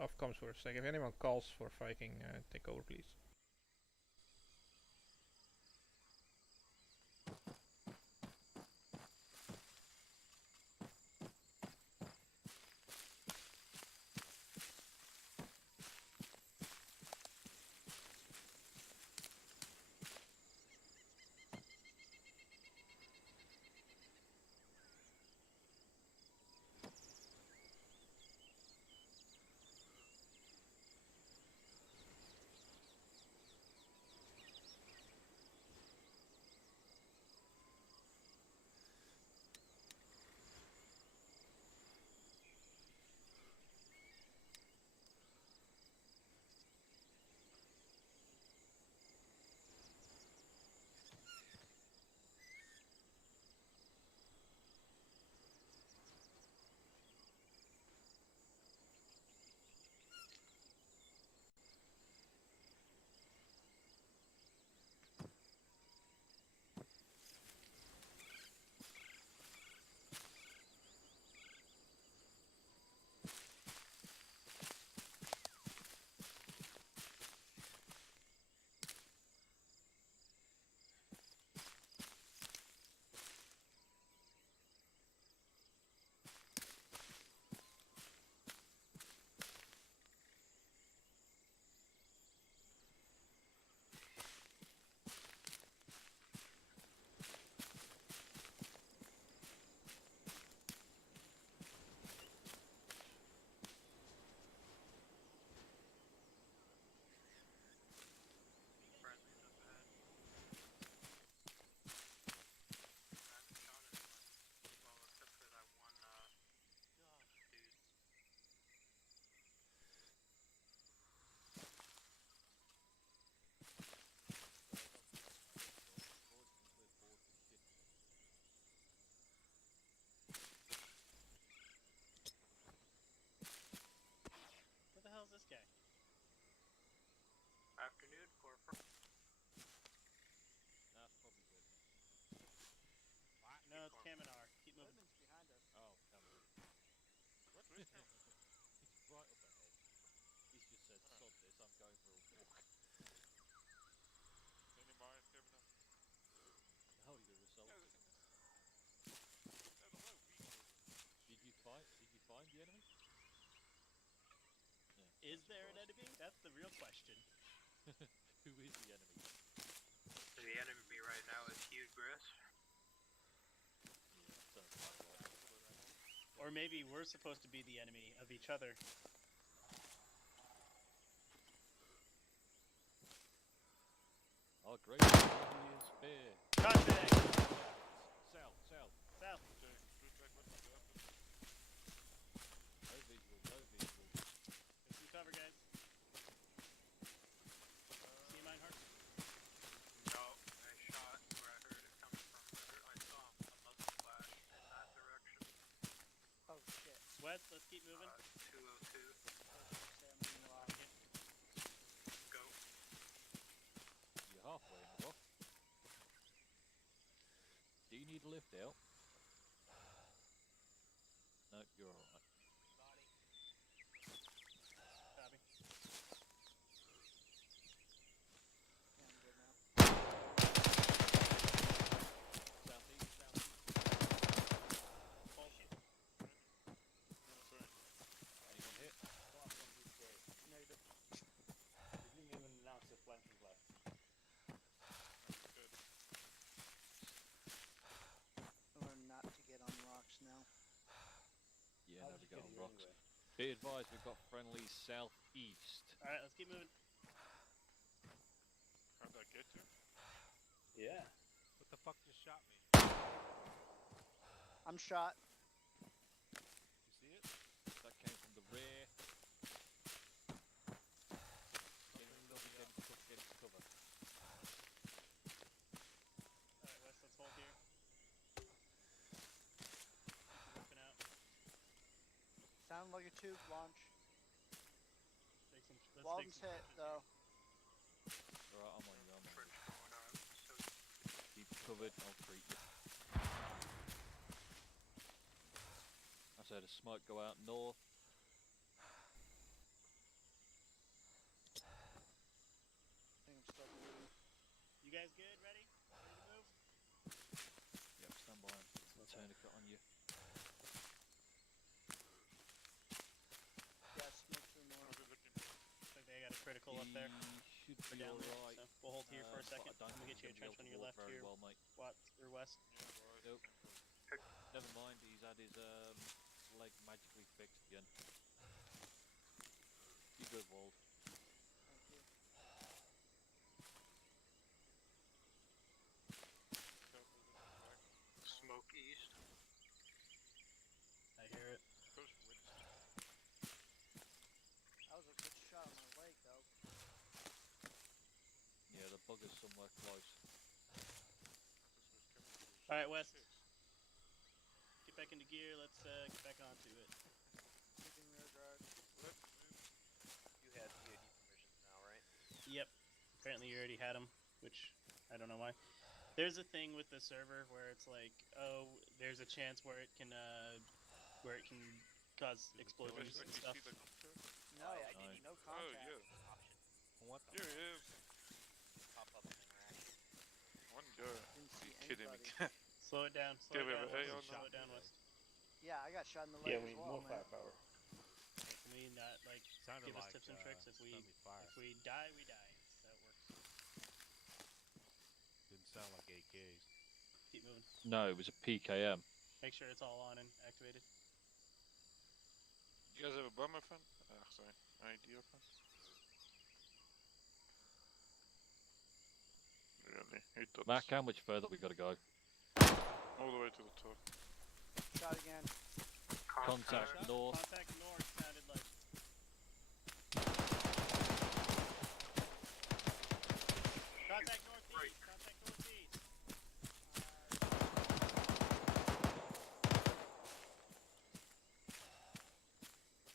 Off comms for a sec. If anyone calls for Viking, take over, please. Where the hell is this guy? Afternoon, Corporal. That's probably good. No, it's Kaminar. Keep moving. behind us. Oh, Cameron. What? He's right up ahead. He's just said, sod this, I'm going for a walk. Anybody, Kevin? No, you're assaulting. Did you find the enemy? Yeah, Is there an enemy? That's the real question. Who is the enemy? The enemy right now is Hugh Griss. Yeah, sounds about right. Or maybe we're supposed to be the enemy of each other. Our great enemy is fear. Contact! South. South. No visual, no visual. Get some cover, guys. See Meinhardt? No, I shot where I heard it coming from. I saw a muzzle flash in that direction. Oh shit. West, let's keep moving. 202. Go. You're halfway, Rock. Do you need a lift out? No, you're alright. Copy. Southeast. Oh shit. Anyone hit? No, you Didn't even announce if Blanchard left. Be advised, we've got friendlies southeast. Alright, let's keep moving. How'd that get you? Yeah. What the fuck just shot me? I'm shot. You see it? That came from the rear. Get into cover. Alright, Wes, let's hold here. Keep looking out. Sound like a tube launch. Let's Walden's take some hit, pictures though. Alright, I'm on you, Keep covered, I'll treat you. I said a smoke go out north. I think I'm still moving. You guys good? Ready? Ready to move? Yep, stand by. Tourniquet on you. Yeah, smoke through more. Looks like they got a critical up there. Should Or be down there. alright. So we'll hold here for a second. But I I'm don't gonna think get you a he's gonna trench be on your able to walk left very here. well, mate. Or west. Nope. Never mind, he's had his leg magically fixed again. You good, Wald? Thank you. Smoke east. I hear it. That was a good shot on my leg, though. Yeah, the bugger's somewhere close. Alright, West. Get back into gear. Let's get back onto it. Keeping rear guard. You have EOD permissions now, right? Yep. Apparently you already had them, which I don't know why. There's a thing with the server where it's like, oh, there's a chance where it can cause explosions and stuff. No, I didn't. No contact. What? Yeah, yeah. Pop up an interaction. One guy. Didn't see You kidding me? anybody. Slow it down. Slow it down. West. Slow it down, West. Yeah, I got shot in the leg as well, man. Can we not like give us tips and tricks? If we die, we die. That works. Didn't sound like AKs. Keep moving. No, it was a PKM. Make sure it's all on and activated. You guys have a bomber fan? Sorry, idea fan? Really? He thought Mac, how much further we gotta go? all the way to the top. Shot again. Contact north. Contact north sounded like. Contact northeast. Contact northeast.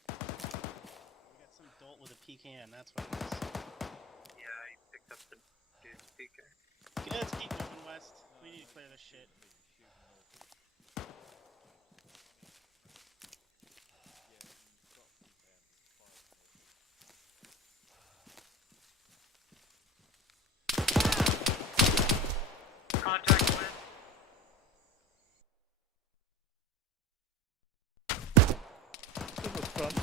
We got some dolt with a pecan. That's what it is. Yeah, he picked up the dude's speaker. Let's keep moving west. We need to clear this shit. Contact win. That was fun.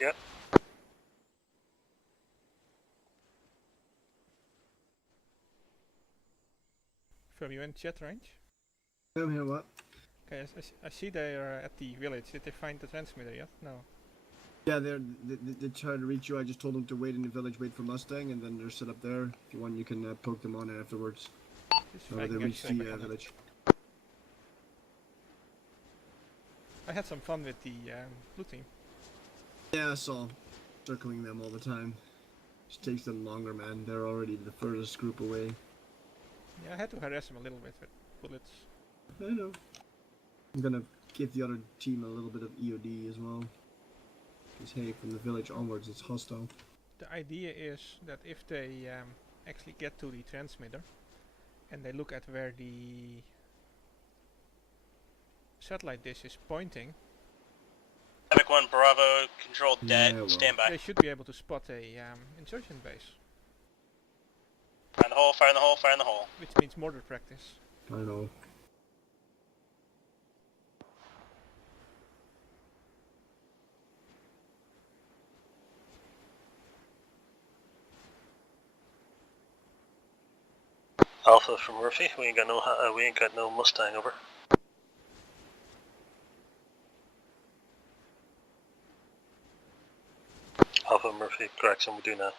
Yep. From you in chat range? I'm here, what? Okay, I see they are at the village. Did they find the transmitter yet? No. Yeah, they tried to reach you. I just told them to wait in the village, wait for Mustang, and then they're set up there. If you want, you can poke them on afterwards. Just So so I they can get reached back the on it. village. I had some fun with the blue team. Yeah, I saw. Circling them all the time. Just takes them longer, man. They're already the furthest group away. Yeah, I had to harass them a little bit with bullets. I know. I'm gonna give the other team a little bit of EOD as well. Because hey, from the village onwards, it's hostile. The idea is that if they actually get to the transmitter and they look at where the satellite dish is pointing, Havoc 1 Bravo, control dead, Yeah, well. stand by. they should be able to spot a insertion base, Fire in the hole, fire in the hole, fire in the hole. which means mortar practice. I know. Alpha from Murphy. We ain't got no Mustang over. Alpha Murphy, correction, we do now.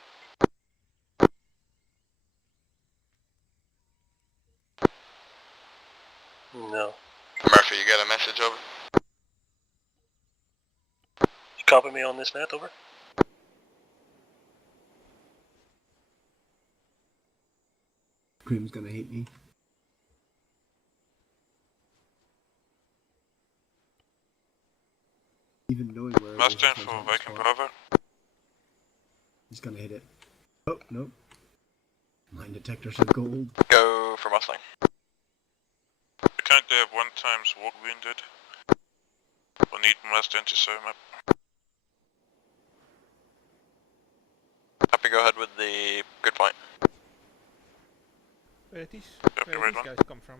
No. Murphy, you got a message over? You copy me on this net, over? Grim's gonna hate me. Even knowing where it is, Mustang just for on the Viking spot. Bravo. He's gonna hit it. Oh, nope. Mine detectors are gold. Go for Mustang. We currently have 1 times walk wounded. We'll need Mustang to sew him up. Copy, go ahead with the good point. Where did these Copy, guys right one. come from?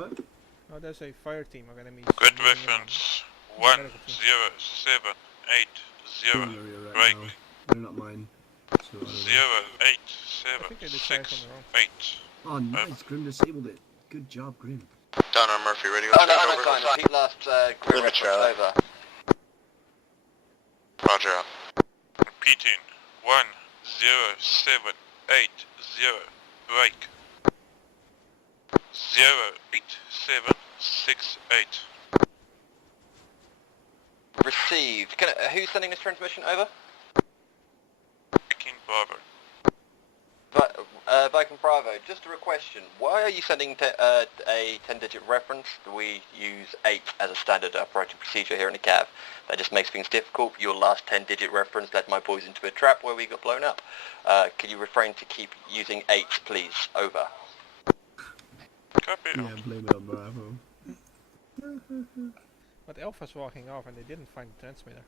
What? Oh, there's a fire team of enemies. Good moving in on reference. the 1 medical team. 0 7 8 0 Area right break. now. They're not mine. So I don't know. 0 8 I 7 think they decided 6 on their own. 8. Oh, nice. Grim disabled it. Good job, Grim. Done on Murphy, radio Oh, check no, over. fine. Repeat last grid reference, over. Roger out. Repeating. 1 0 7 8 0 break. 0 8 7 6 8. Received. Who's sending this transmission over? Viking Bravo. Viking Bravo, just a question. Why are you sending a 10-digit reference? We use 8 as a standard operating procedure here in the CAV. That just makes things difficult. Your last 10-digit reference led my boys into a trap where we got blown up. Can you refrain to keep using 8, please? Over. Copy. Yeah, blame it on Bravo. But Alpha's walking off and they didn't find the transmitter.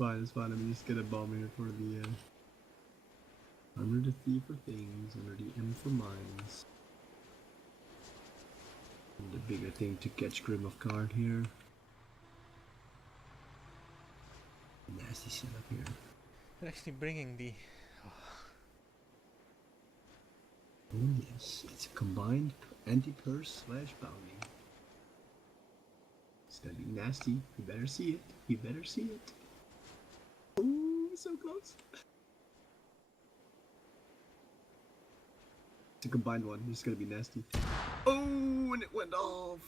It's fine. I'm just gonna bomb here for the, under the T for things, under the M for mines. And the bigger thing to catch Grim off guard here. Nasty setup here. They're actually bringing the... Oh yes, it's a combined anti-purse / bounty. It's gonna be nasty. You better see it. You better see it. Oh, so close. It's a combined one. It's gonna be nasty. Oh, and it went off.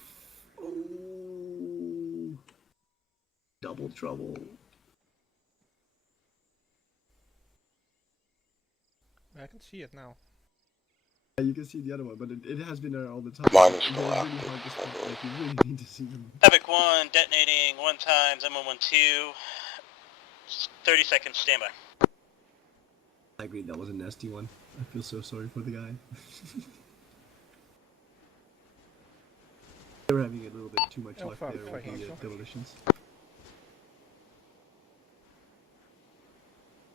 Oh, double trouble. I can see it now. You can see the other one, but it has been there all the time. Mine is It's still really active. hard to spot. Like, you really need to see them. Epic 1 detonating 1 times, M112. 30 seconds, standby. I agree, that was a nasty one. I feel so sorry for the guy. They were having a little bit too much luck there with the demolitions.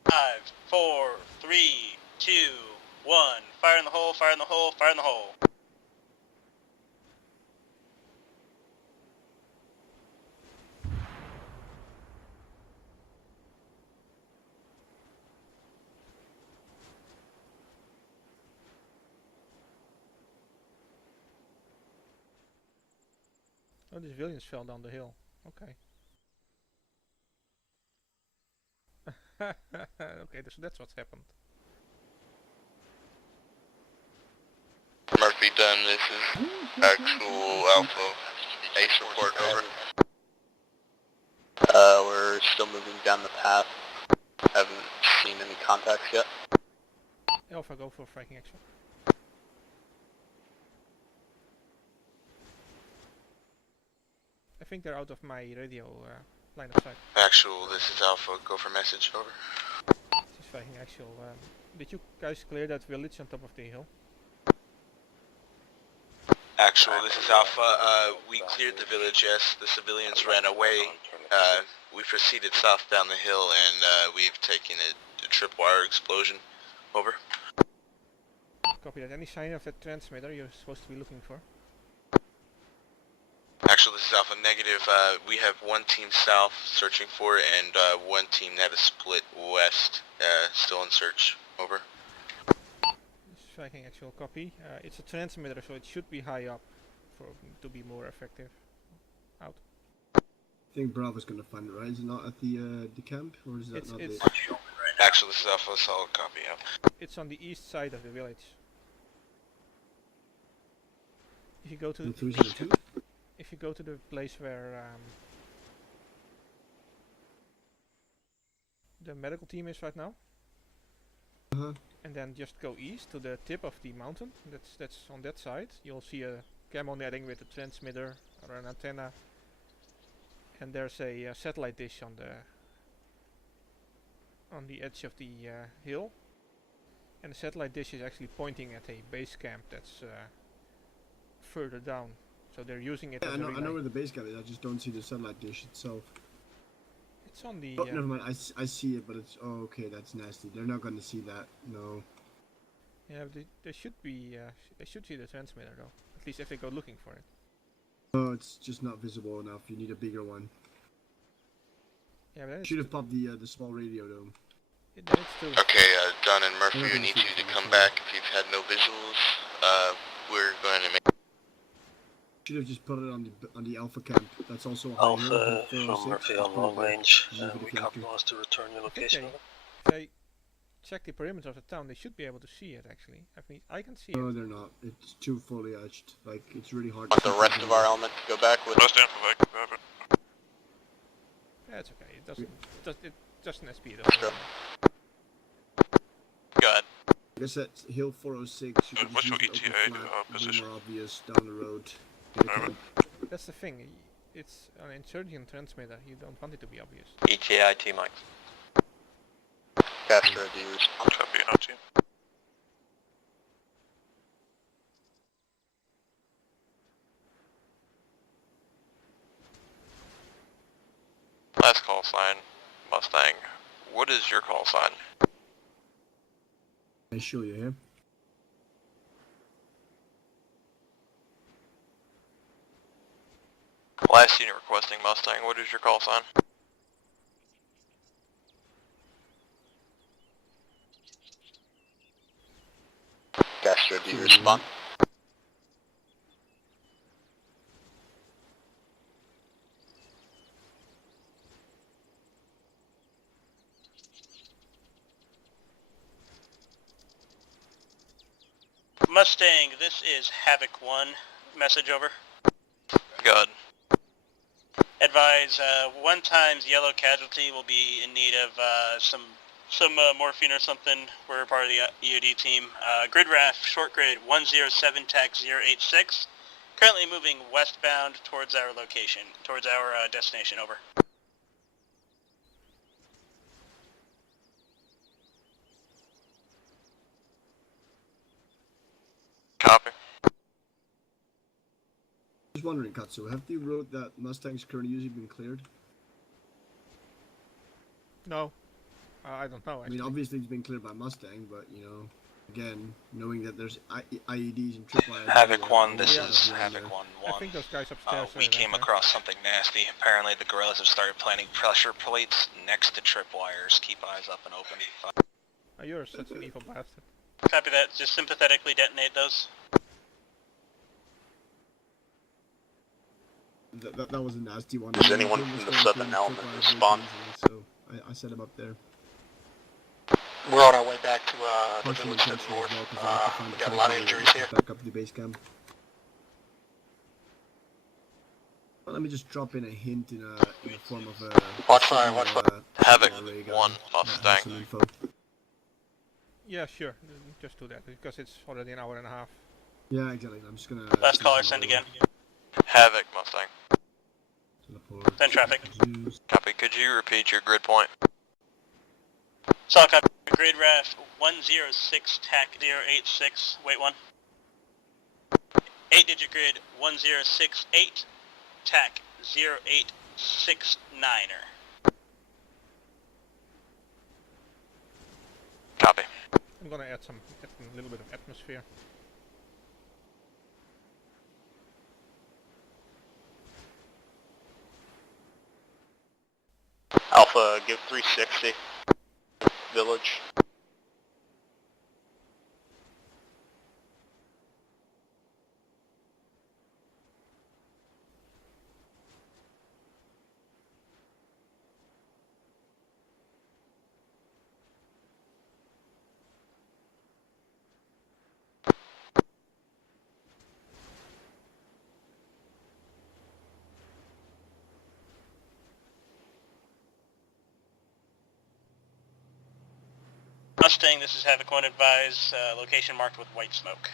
5, 4, 3, 2, 1. Fire in the hole, fire in the hole, fire in the hole. Oh, the civilians fell down the hill. Okay. Okay, so that's what's happened. Murphy done, this is actual Alpha. Ace report over. We're still moving down the path. Haven't seen any contacts yet. Alpha, go for striking action. I think they're out of my radio line of sight. Actual, this is Alpha, go for message, over. This is striking actual. Did you guys clear that village on top of the hill? Actual, this is Alpha, we cleared the village, yes, the civilians ran away. We proceeded south down the hill and we've taken a tripwire explosion, over. Copy that. Any sign of that transmitter you're supposed to be looking for? Actually, this is Alpha negative. We have one team south searching for it, and one team that is split west, still in search. Over. tracking actual copy. It's a transmitter, so it should be high up for to be more effective. Out. I think Bravo's gonna find it, right? Is it not at the camp, or is that It's not it's the... Actually, this is Alpha, solid copy, yeah. it's on the east side of the village. If you go to The 302? if you go to the place where the medical team is right now, and then just go east to the tip of the mountain. That's on that side. You'll see a camo netting with a transmitter or an antenna, and there's a satellite dish on the edge of the hill. And the satellite dish is actually pointing at a base camp that's further down. So they're using it Yeah, as a relay. I know where the base camp is. I just don't see the satellite dish itself. It's on the... Oh, never mind. I see it, but it's... Oh, okay, that's nasty. They're not gonna see that. No. Yeah, they should be... they should see the transmitter, though. At least if they go looking for it. Oh, it's just not visible enough. You need a bigger one. Yeah, but Should have popped the small radio, though. Okay, Dunn and Murphy, we need you to come back if you've had no visuals. We're going to make... Should have just put it on the Alpha camp. That's also a high Alpha hill, from 406. Murphy Just on put long it there. range. Move the We detector. copy to return your I think location. if they check the perimeter of the town, they should be able to see it, actually. I mean, I can see No, it. they're not. It's too foliaged. Like, it's really hard Want to the see rest from of our here. element to go back with? Last info, like, grab it. Yeah, it's okay. It doesn't SP though. Go. Go ahead. Like I said, Hill 406. You can What's just your use the ETA open flat, position? more obvious down the road. In the camp. That's the thing. It's an insurgent transmitter. You don't want it to be obvious. ETA, T-Mike. Castro, do you respond? Copy, our team. Last call sign, Mustang. What is your call sign? I show you here. Last unit requesting Mustang, what is your call sign? Castro, do you respond? Mustang, this is Havoc 1. Message over. Good. Advise, 1 times yellow casualty will be in need of some morphine or something. We're part of the EOD team. Grid RAF, short grid 107 TAC 086. Currently moving westbound towards our location, towards our destination, over. Copy. Just wondering, Katsu, have the road that Mustang's currently using been cleared? No. I don't know, I actually. mean, obviously it's been cleared by Mustang, but, you know, again, knowing that there's IEDs and tripwires... Havoc 1, this Yeah. is Havoc 1-1. I think those guys upstairs We are came right there. across something nasty. Apparently the guerrillas have started planting pressure plates next to tripwires. Keep eyes up and open. Oh, you're such an evil bastard. Copy that. Just sympathetically detonate those. That was a nasty one. Does I mean, anyone Jim was from the going southern through element tripwires very respond? easily, So I set him up there. We're on our way back to the Partially village to the intentional north. as well, 'cause I have to find We a got a lot of tanker injuries to here. back up the base camp. Well, let me just drop in a hint in the form of a... Watch fire, watch fire. Havoc ray gun 1, that has some Mustang. info. Yeah, sure. Just do that, because it's already an hour and a half. Yeah, exactly. I'm just gonna... Last caller, send again. Havoc, Mustang. Teleport. Send traffic. Copy, could you repeat your grid point? Solid copy. Grid RAF 106 TAC 086. Wait 1. 8-digit grid 1068 TAC 0869er. Copy. I'm gonna add a little bit of atmosphere. Alpha, give 360. Village. Mustang, this is Havoc 1 advise, location marked with white smoke.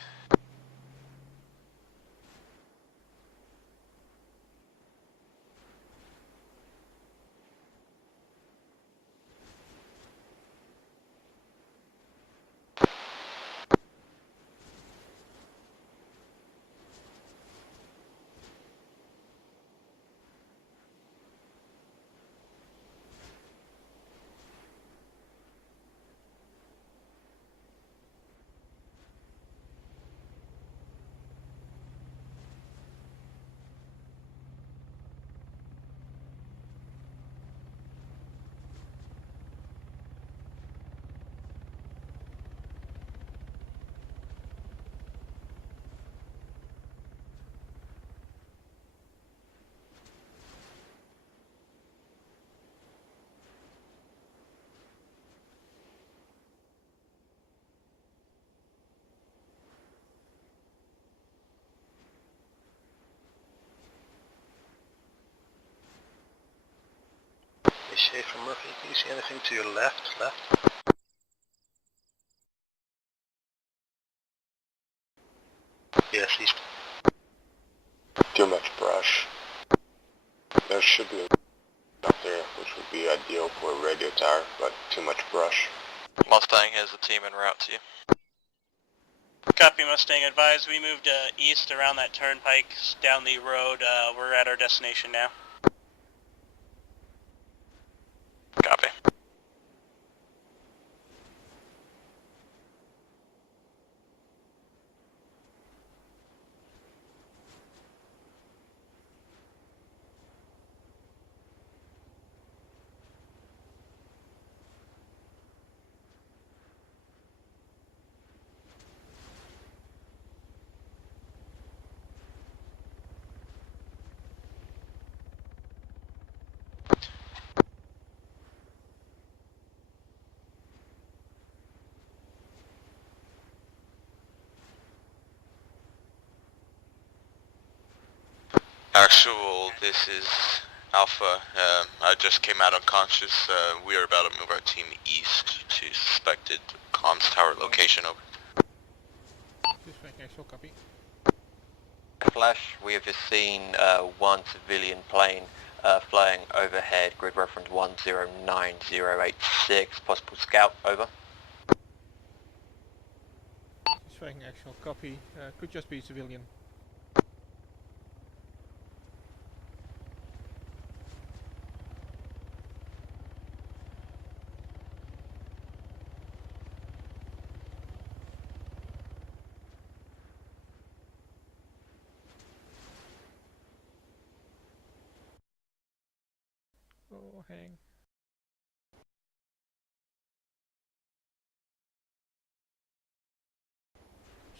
Hey, Shay from Murphy, do you see anything to your left? Yes, east. Too much brush. There should be a up there, which would be ideal for a radio tower, but too much brush. Mustang has a team en route to you. Copy, Mustang. Advise we moved east around that turnpike, down the road. We're at our destination now. Copy. Actual, this is Alpha. I just came out unconscious. We are about to move our team east to suspected comms tower location. Over. Actual copy. Flash, we have just seen one civilian plane flying overhead, grid reference 109086, possible scout, over. Striking actual copy. Could just be civilian. Oh, hang.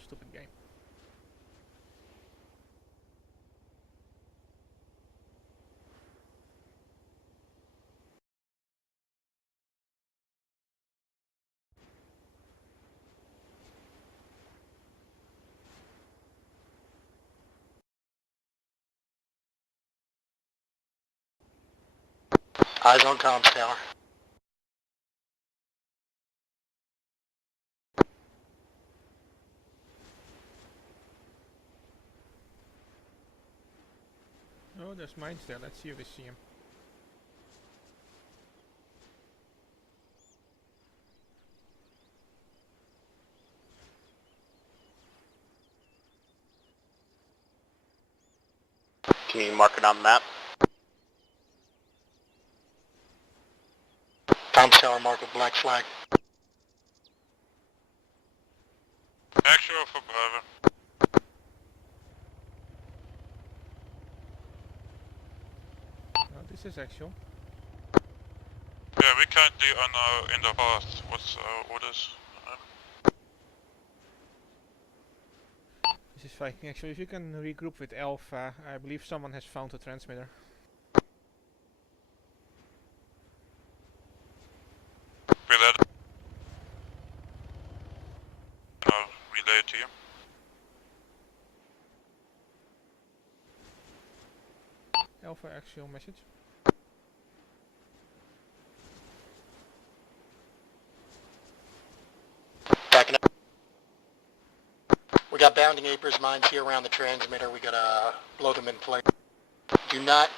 Stupid game. Eyes on comms tower. Oh, there's mines there. Let's see if we see him. Can you mark it on the map? Comms tower mark with black flag. Actual for Bravo. This is actual. Yeah, we currently are in the path. What's our orders? This is Viking. Actually, if you can regroup with Alpha, I believe someone has found a transmitter. Relay. I'll relay it to you. Alpha actual message. got bounding Apers mines here around the transmitter. We gotta blow them in place. Do not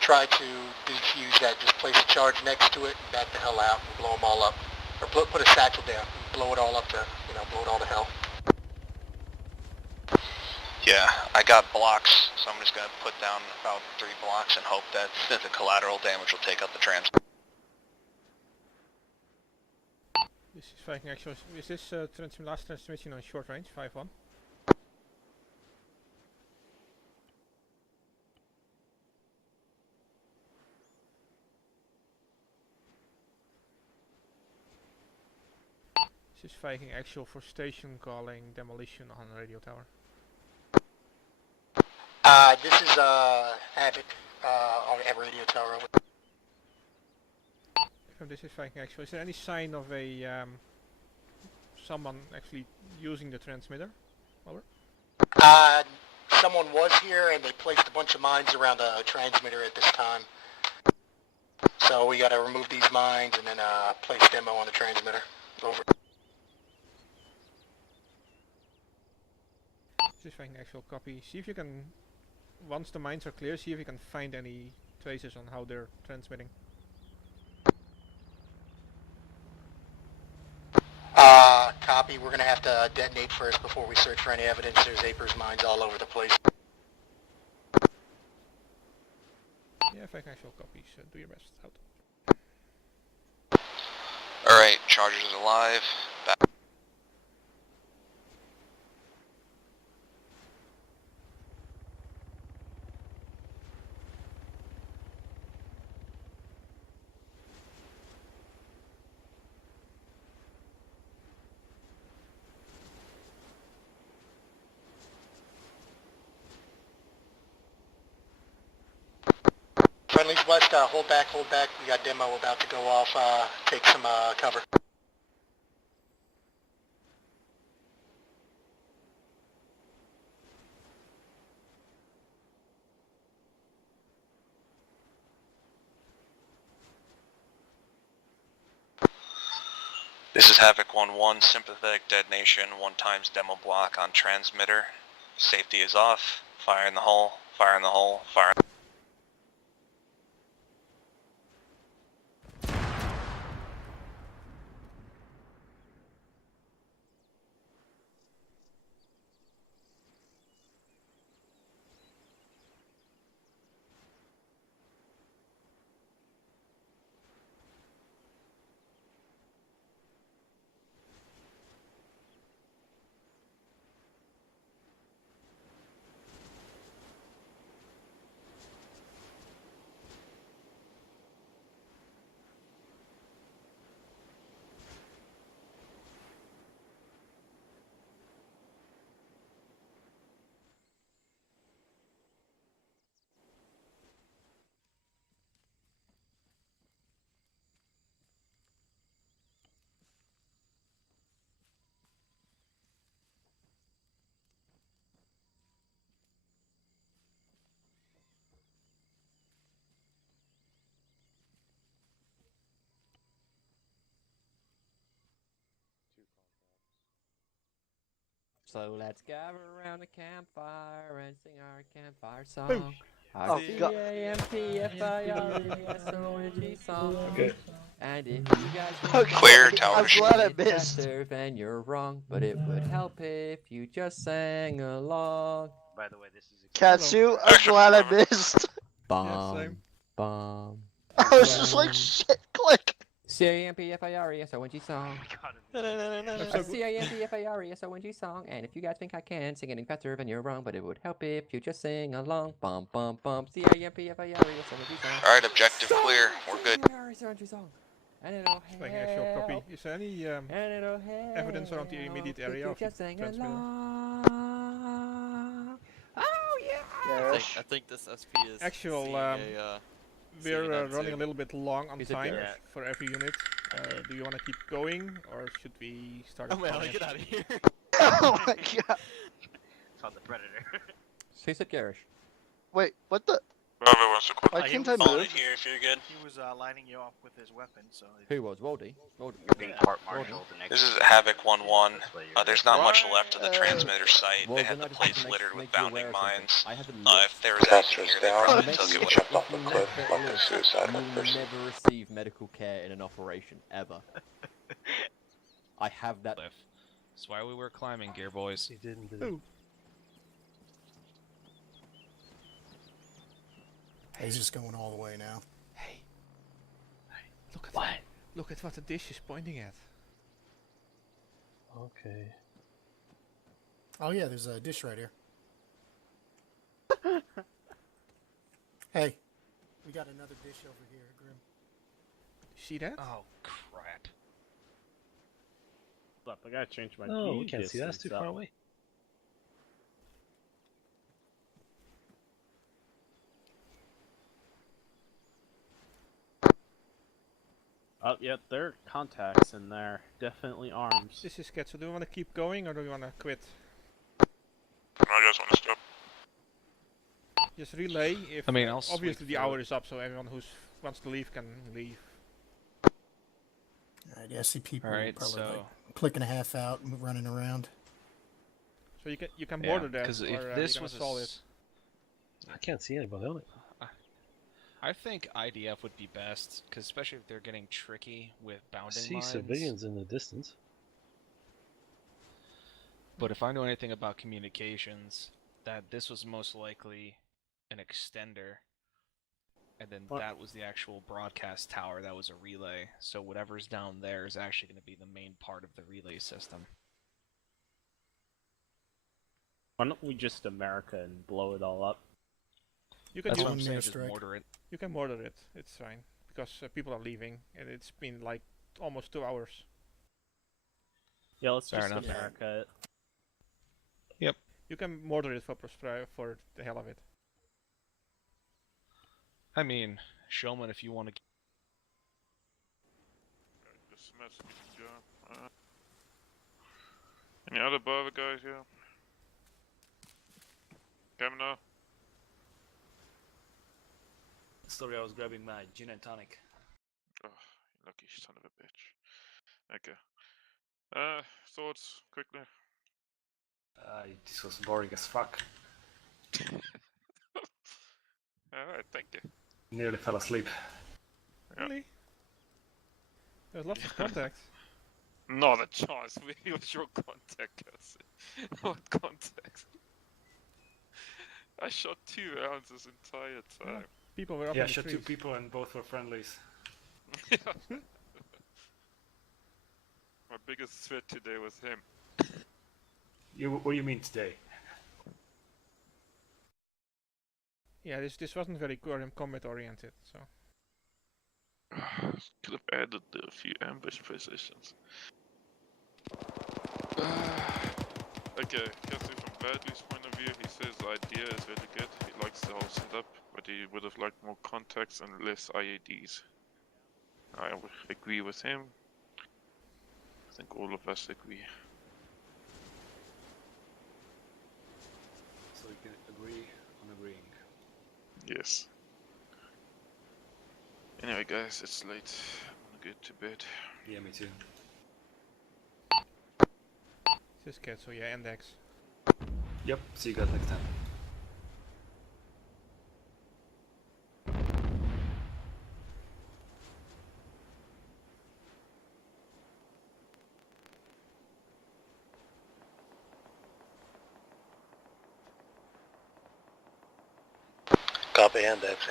try to defuse that. Just place a charge next to it and back the hell out and blow them all up. Or put a satchel down and blow it all up to, blow it all to hell. Yeah, I got blocks, so I'm just going to put down about 3 blocks and hope that the collateral damage will take out the trans. This is Viking Actual. Is this last transmission on short range, 5-1? This is Viking Actual for station calling demolition on radio tower. This is Havoc at radio tower. This is Viking Actual. Is there any sign of a someone actually using the transmitter? Over. Someone was here and they placed a bunch of mines around the transmitter at this time. So we gotta remove these mines and then place demo on the transmitter. Over. This is Viking Actual, copy. See if you can, once the mines are clear, see if you can find any traces on how they're transmitting. Copy. We're gonna have to detonate first before we search for any evidence. There's Apers mines all over the place. Yeah, Viking Actual, copy. So do your best. Out. Alright, Chargers is alive. Back. Friendly's west, hold back. We got demo about to go off, take some cover. This is Havoc 1-1, sympathetic detonation, 1 times demo block on transmitter. Safety is off. Fire in the hole, fire in the hole, fire. So let's gather around the campfire and sing our campfire song. Our Oh, God. CAMPFIRESONG song. Okay. And if you guys Clear, tower. I'm glad I missed. Then you're wrong, but it would help if you just sang along. By the way, this is Katsu, I'm glad I missed. Bomb. Bomb. I was just like, shit, click. CAMPFIRESONG song. A CAMPFIRESONG song. And if you guys think I can sing it any faster, then you're wrong, but it would help if you just sing along. Bum bum bum. CAMPFIRESONG song. Alright, objective clear. We're good. CAMPFIRESONG song. And it'll Viking Actual, copy. help. Is there any And it'll evidence around the immediate help if area you of the just sing transmitter? along. Oh yeah. I think this SP is Actual, seeing a, we're running a little bit long on time garage. for every unit. Do you want to keep going, or should we start? Oh man, calling get it? out of here! Oh my god. It's on the Predator. He said garish. Wait, what the? Bravo wants to quit. Why can't I Calling move? it here if you're good. He was lining you up with his weapon, so. Who was? Roldy? You're being court-martialed. This is Havoc 1-1. There's not much left of the Uh, transmitter site. well, They had then I the just have place to littered with make you aware bounding of something. mines. I had a list. If there was anything here, they probably Make took sure it with jumped off if the you cliff left like that a list, suicidal you will person. never receive medical care in an operation, ever. I have that. That's why we were climbing gear, boys. He didn't do Ooh. He's just going all the way now. Hey. Look at that. Look at what the dish is pointing at. Okay. Oh yeah, there's a dish right here. Hey, we got another dish over here, Grim. You see that? Oh crap! Up, I gotta change my No, we view can't see. That's too distance far up. away. Oh, yep, there are contacts in there. Definitely arms. This is good. So do we want to keep going or do we want to quit? I just want to stop. Just relay. If I mean, I'll obviously sweep the through hour it. is up, so everyone who wants to leave can leave. Alright, yeah, I see people Alright, probably so- like click and a half out, running around. So you can Yeah, border that, because or if this you're was gonna solve it. I can't see anybody on it. I think IDF would be best, because especially if they're getting tricky with I bounding see mines. civilians in the distance. But if I know anything about communications, that this was most likely an extender, and then What? that was the actual broadcast tower that was a relay. So whatever's down there is actually going to be the main part of the relay system. Why don't we just America and blow it all up? You can That's do what I'm one saying, air just strike. mortar it. You can mortar it. It's fine because people are leaving, and it's been like almost 2 hours. Yeah, let's Fair just enough. America it. Yep. You can mortar it for for the hell of it. I mean, Showman, if you want to. Just message Joe. Any other Bravo guys here? Camera? Sorry, I was grabbing my gin and tonic. Oh, lucky son of a bitch. Okay. Thoughts, quickly? This was boring as fuck. Alright, thank you. Nearly fell asleep. Yeah. Really? There's lots of contacts. Not a chance. We was your contact, Cassie. What contact? I shot 2 rounds this entire time. People were up Yeah, in the shot 2 trees. people and both were friendlies. My biggest threat today was him. What do you mean today? Yeah, this wasn't very combat oriented, so. Could have added a few ambush positions. Okay, Cassie, from Bradley's point of view, he says the idea is really good. He likes the whole setup, but he would have liked more contacts and less IEDs. I would agree with him. I think all of us agree. So we can agree on agreeing. Yes. Anyway, guys, it's late. I'm gonna get to bed. Yeah, me too. This is good, so yeah, index. Yep, see you guys next time. Copy, index.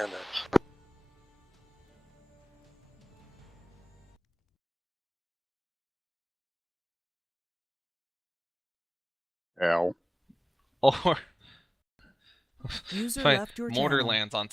Ow. Or User if left your mortar channel. lands on top.